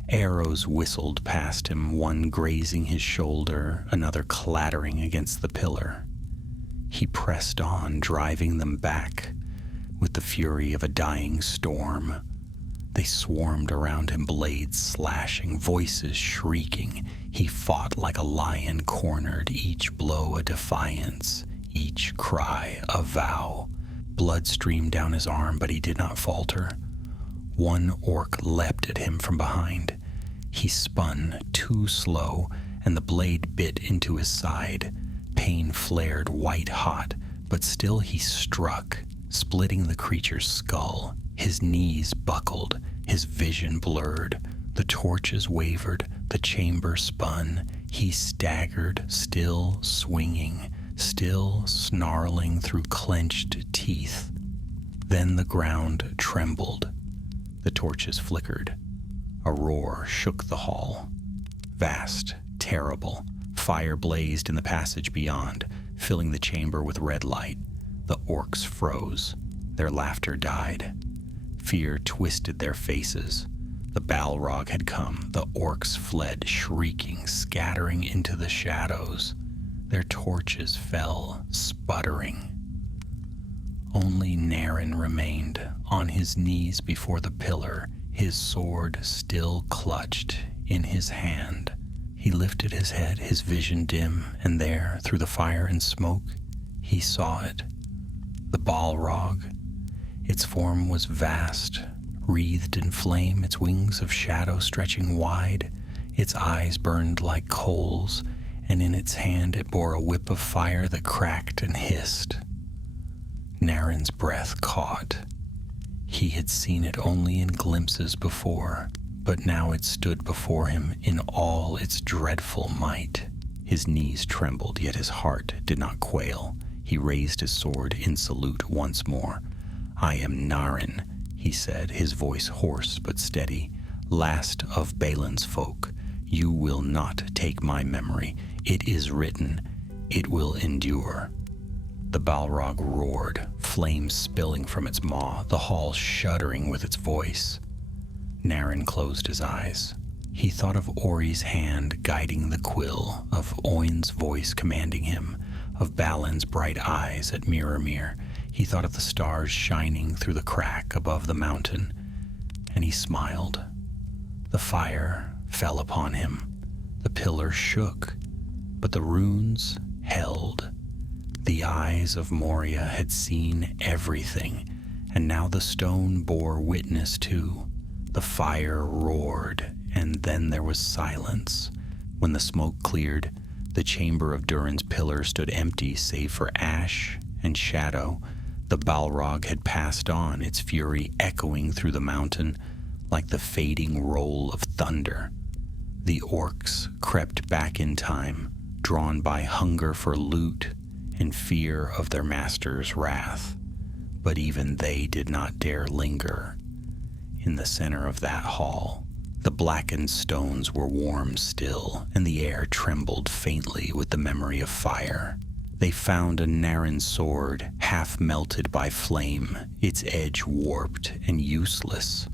Arrows whistled past him, one grazing his shoulder, another clattering against the pillar. He pressed on, driving them back with the fury of a dying storm. They swarmed around him, blades slashing, voices shrieking. He fought like a lion cornered, each blow a defiance, each cry a vow. Blood streamed down his arm, but he did not falter. One orc leapt at him from behind. He spun, too slow, and the blade bit into his side. Pain flared white hot, but still he struck, splitting the creature's skull. His knees buckled, his vision blurred. The torches wavered, the chamber spun. He staggered, still swinging, still snarling through clenched teeth. Then the ground trembled. The torches flickered. A roar shook the hall. Vast, terrible. Fire blazed in the passage beyond, filling the chamber with red light. The orcs froze. Their laughter died. Fear twisted their faces. The Balrog had come. The orcs fled, shrieking, scattering into the shadows. Their torches fell, sputtering. Only Naren remained, on his knees before the pillar, his sword still clutched in his hand. He lifted his head, his vision dim, and there, through the fire and smoke, he saw it. The Balrog. Its form was vast, wreathed in flame, its wings of shadow stretching wide. Its eyes burned like coals, and in its hand it bore a whip of fire that cracked and hissed. Naren's breath caught. He had seen it only in glimpses before, but now it stood before him in all its dreadful might. His knees trembled, yet his heart did not quail. He raised his sword in salute once more. "I am Naren," he said, his voice hoarse but steady. "Last of Balin's folk, you will not take my memory. It is written, it will endure." The Balrog roared, flames spilling from its maw, the hall shuddering with its voice. Naren closed his eyes. He thought of Ori's hand guiding the quill, of Oin's voice commanding him, of Balin's bright eyes at Miramir. He thought of the stars shining through the crack above the mountain, and he smiled. The fire fell upon him. The pillar shook, but the runes held. The eyes of Moria had seen everything, and now the stone bore witness too. The fire roared, and then there was silence. When the smoke cleared, the chamber of Durin's pillar stood empty save for ash and shadow. The Balrog had passed on, its fury echoing through the mountain like the fading roll of thunder. The orcs crept back in time, drawn by hunger for loot and fear of their master's wrath. But even they did not dare linger. In the center of that hall, the blackened stones were warm still, and the air trembled faintly with the memory of fire. They found a Naren sword, half melted by flame, its edge warped and useless.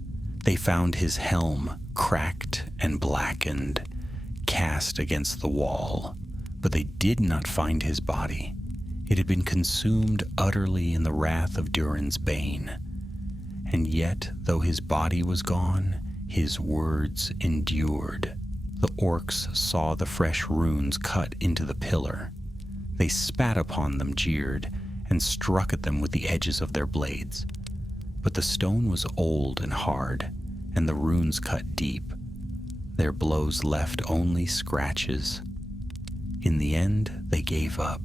They found his helm, cracked and blackened, cast against the wall, but they did not find his body. It had been consumed utterly in the wrath of Durin's bane. And yet, though his body was gone, his words endured. The orcs saw the fresh runes cut into the pillar. They spat upon them, jeered, and struck at them with the edges of their blades. But the stone was old and hard, and the runes cut deep. Their blows left only scratches. In the end, they gave up,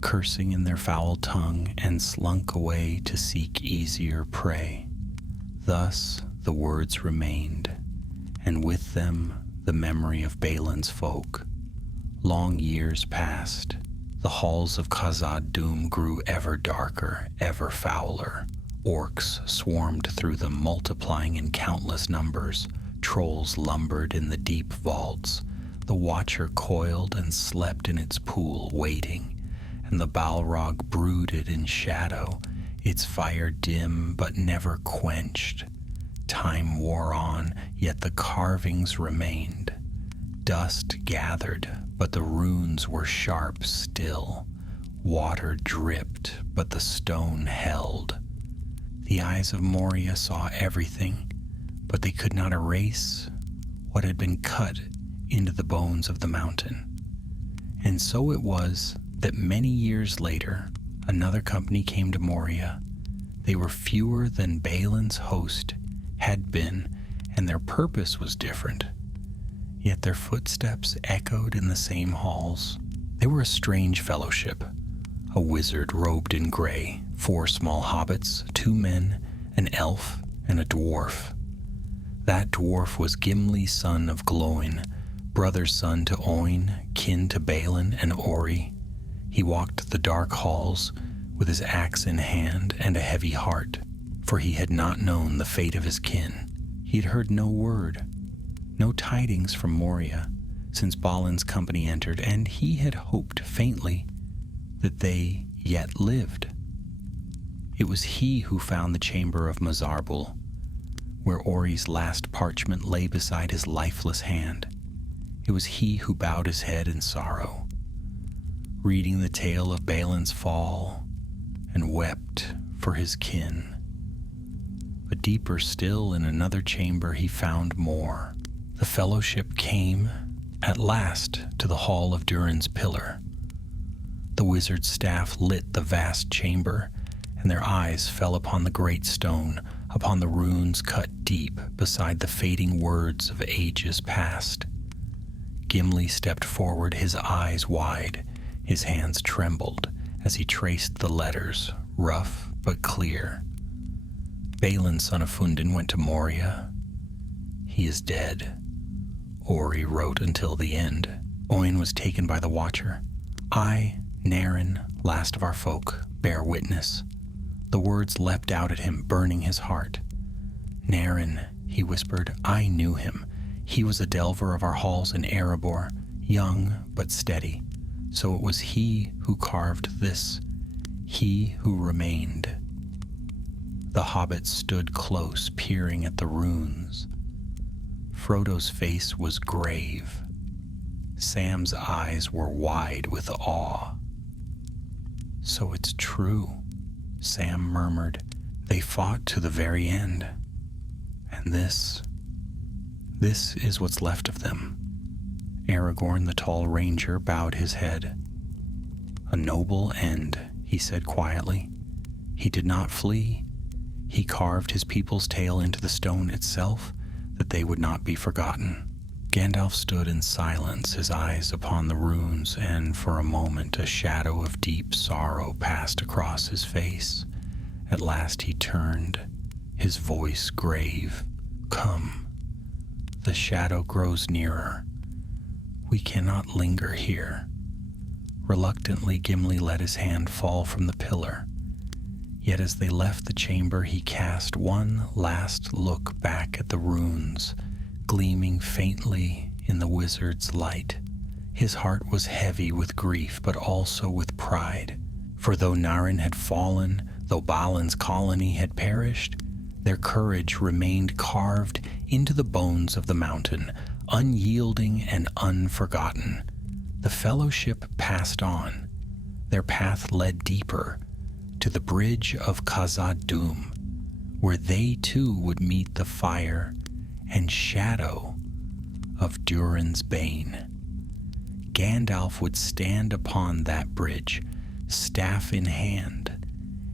cursing in their foul tongue, and slunk away to seek easier prey. Thus the words remained, and with them the memory of Balin's folk. Long years passed. The halls of Khazad-dûm grew ever darker, ever fouler. Orcs swarmed through them, multiplying in countless numbers. Trolls lumbered in the deep vaults. The Watcher coiled and slept in its pool, waiting, and the Balrog brooded in shadow, its fire dim but never quenched. Time wore on, yet the carvings remained. Dust gathered, but the runes were sharp still. Water dripped, but the stone held. The eyes of Moria saw everything, but they could not erase what had been cut into the bones of the mountain. And so it was that many years later, another company came to Moria. They were fewer than Balin's host had been, and their purpose was different. Yet their footsteps echoed in the same halls. They were a strange fellowship. A wizard robed in gray, 4 small hobbits, 2 men, an elf, and a dwarf. That dwarf was Gimli, son of Gloin, brother son to Oin, kin to Balin and Ori. He walked the dark halls with his axe in hand and a heavy heart, for he had not known the fate of his kin. He had heard no word, no tidings from Moria since Balin's company entered, and he had hoped faintly that they yet lived. It was he who found the chamber of Mazarbul, where Ori's last parchment lay beside his lifeless hand. It was he who bowed his head in sorrow, reading the tale of Balin's fall, and wept for his kin. But deeper still, in another chamber, he found more. The fellowship came at last to the hall of Durin's pillar. The wizard's staff lit the vast chamber, and their eyes fell upon the great stone, upon the runes cut deep beside the fading words of ages past. Gimli stepped forward, his eyes wide. His hands trembled as he traced the letters, rough but clear. Balin, son of Fundin, went to Moria. He is dead. Ori wrote until the end. Oin was taken by the Watcher. I, Naren, last of our folk, bear witness. The words leapt out at him, burning his heart. Naren, he whispered, I knew him. He was a delver of our halls in Erebor, young but steady. So it was he who carved this, he who remained. The hobbits stood close, peering at the runes. Frodo's face was grave. Sam's eyes were wide with awe. So it's true, Sam murmured. They fought to the very end. And this is what's left of them. Aragorn, the tall ranger, bowed his head. A noble end, he said quietly. He did not flee. He carved his people's tale into the stone itself, that they would not be forgotten. Gandalf stood in silence, his eyes upon the runes, and for a moment a shadow of deep sorrow passed across his face. At last he turned, his voice grave. Come. The shadow grows nearer. We cannot linger here. Reluctantly, Gimli let his hand fall from the pillar. Yet as they left the chamber, he cast one last look back at the runes, gleaming faintly in the wizard's light. His heart was heavy with grief, but also with pride. For though Naren had fallen, though Balin's colony had perished, their courage remained carved into the bones of the mountain, unyielding and unforgotten. The fellowship passed on. Their path led deeper, to the bridge of Khazad-dûm, where they too would meet the fire and shadow of Durin's bane. Gandalf would stand upon that bridge, staff in hand,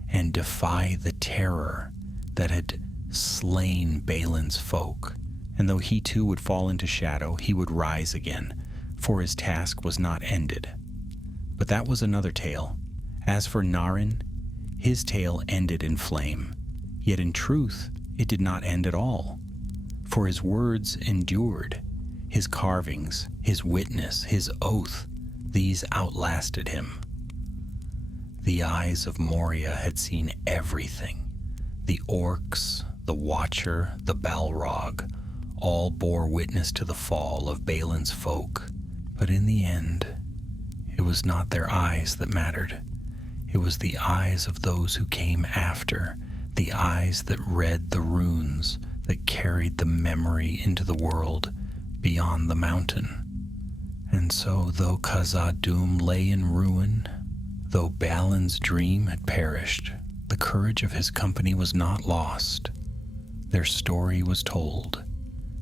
and defy the terror that had slain Balin's folk. And though he too would fall into shadow, he would rise again, for his task was not ended. But that was another tale. As for Naren, his tale ended in flame, yet in truth it did not end at all, for his words endured, his carvings, his witness, his oath, these outlasted him. The eyes of Moria had seen everything. The orcs, the Watcher, the Balrog, all bore witness to the fall of Balin's folk, but in the end, it was not their eyes that mattered. It was the eyes of those who came after, the eyes that read the runes that carried the memory into the world beyond the mountain. And so, though Khazad-dûm lay in ruin, though Balin's dream had perished, the courage of his company was not lost. Their story was told,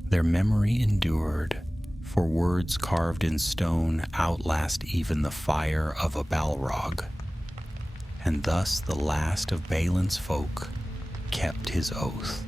their memory endured, for words carved in stone outlast even the fire of a Balrog. And thus the last of Balin's folk kept his oath.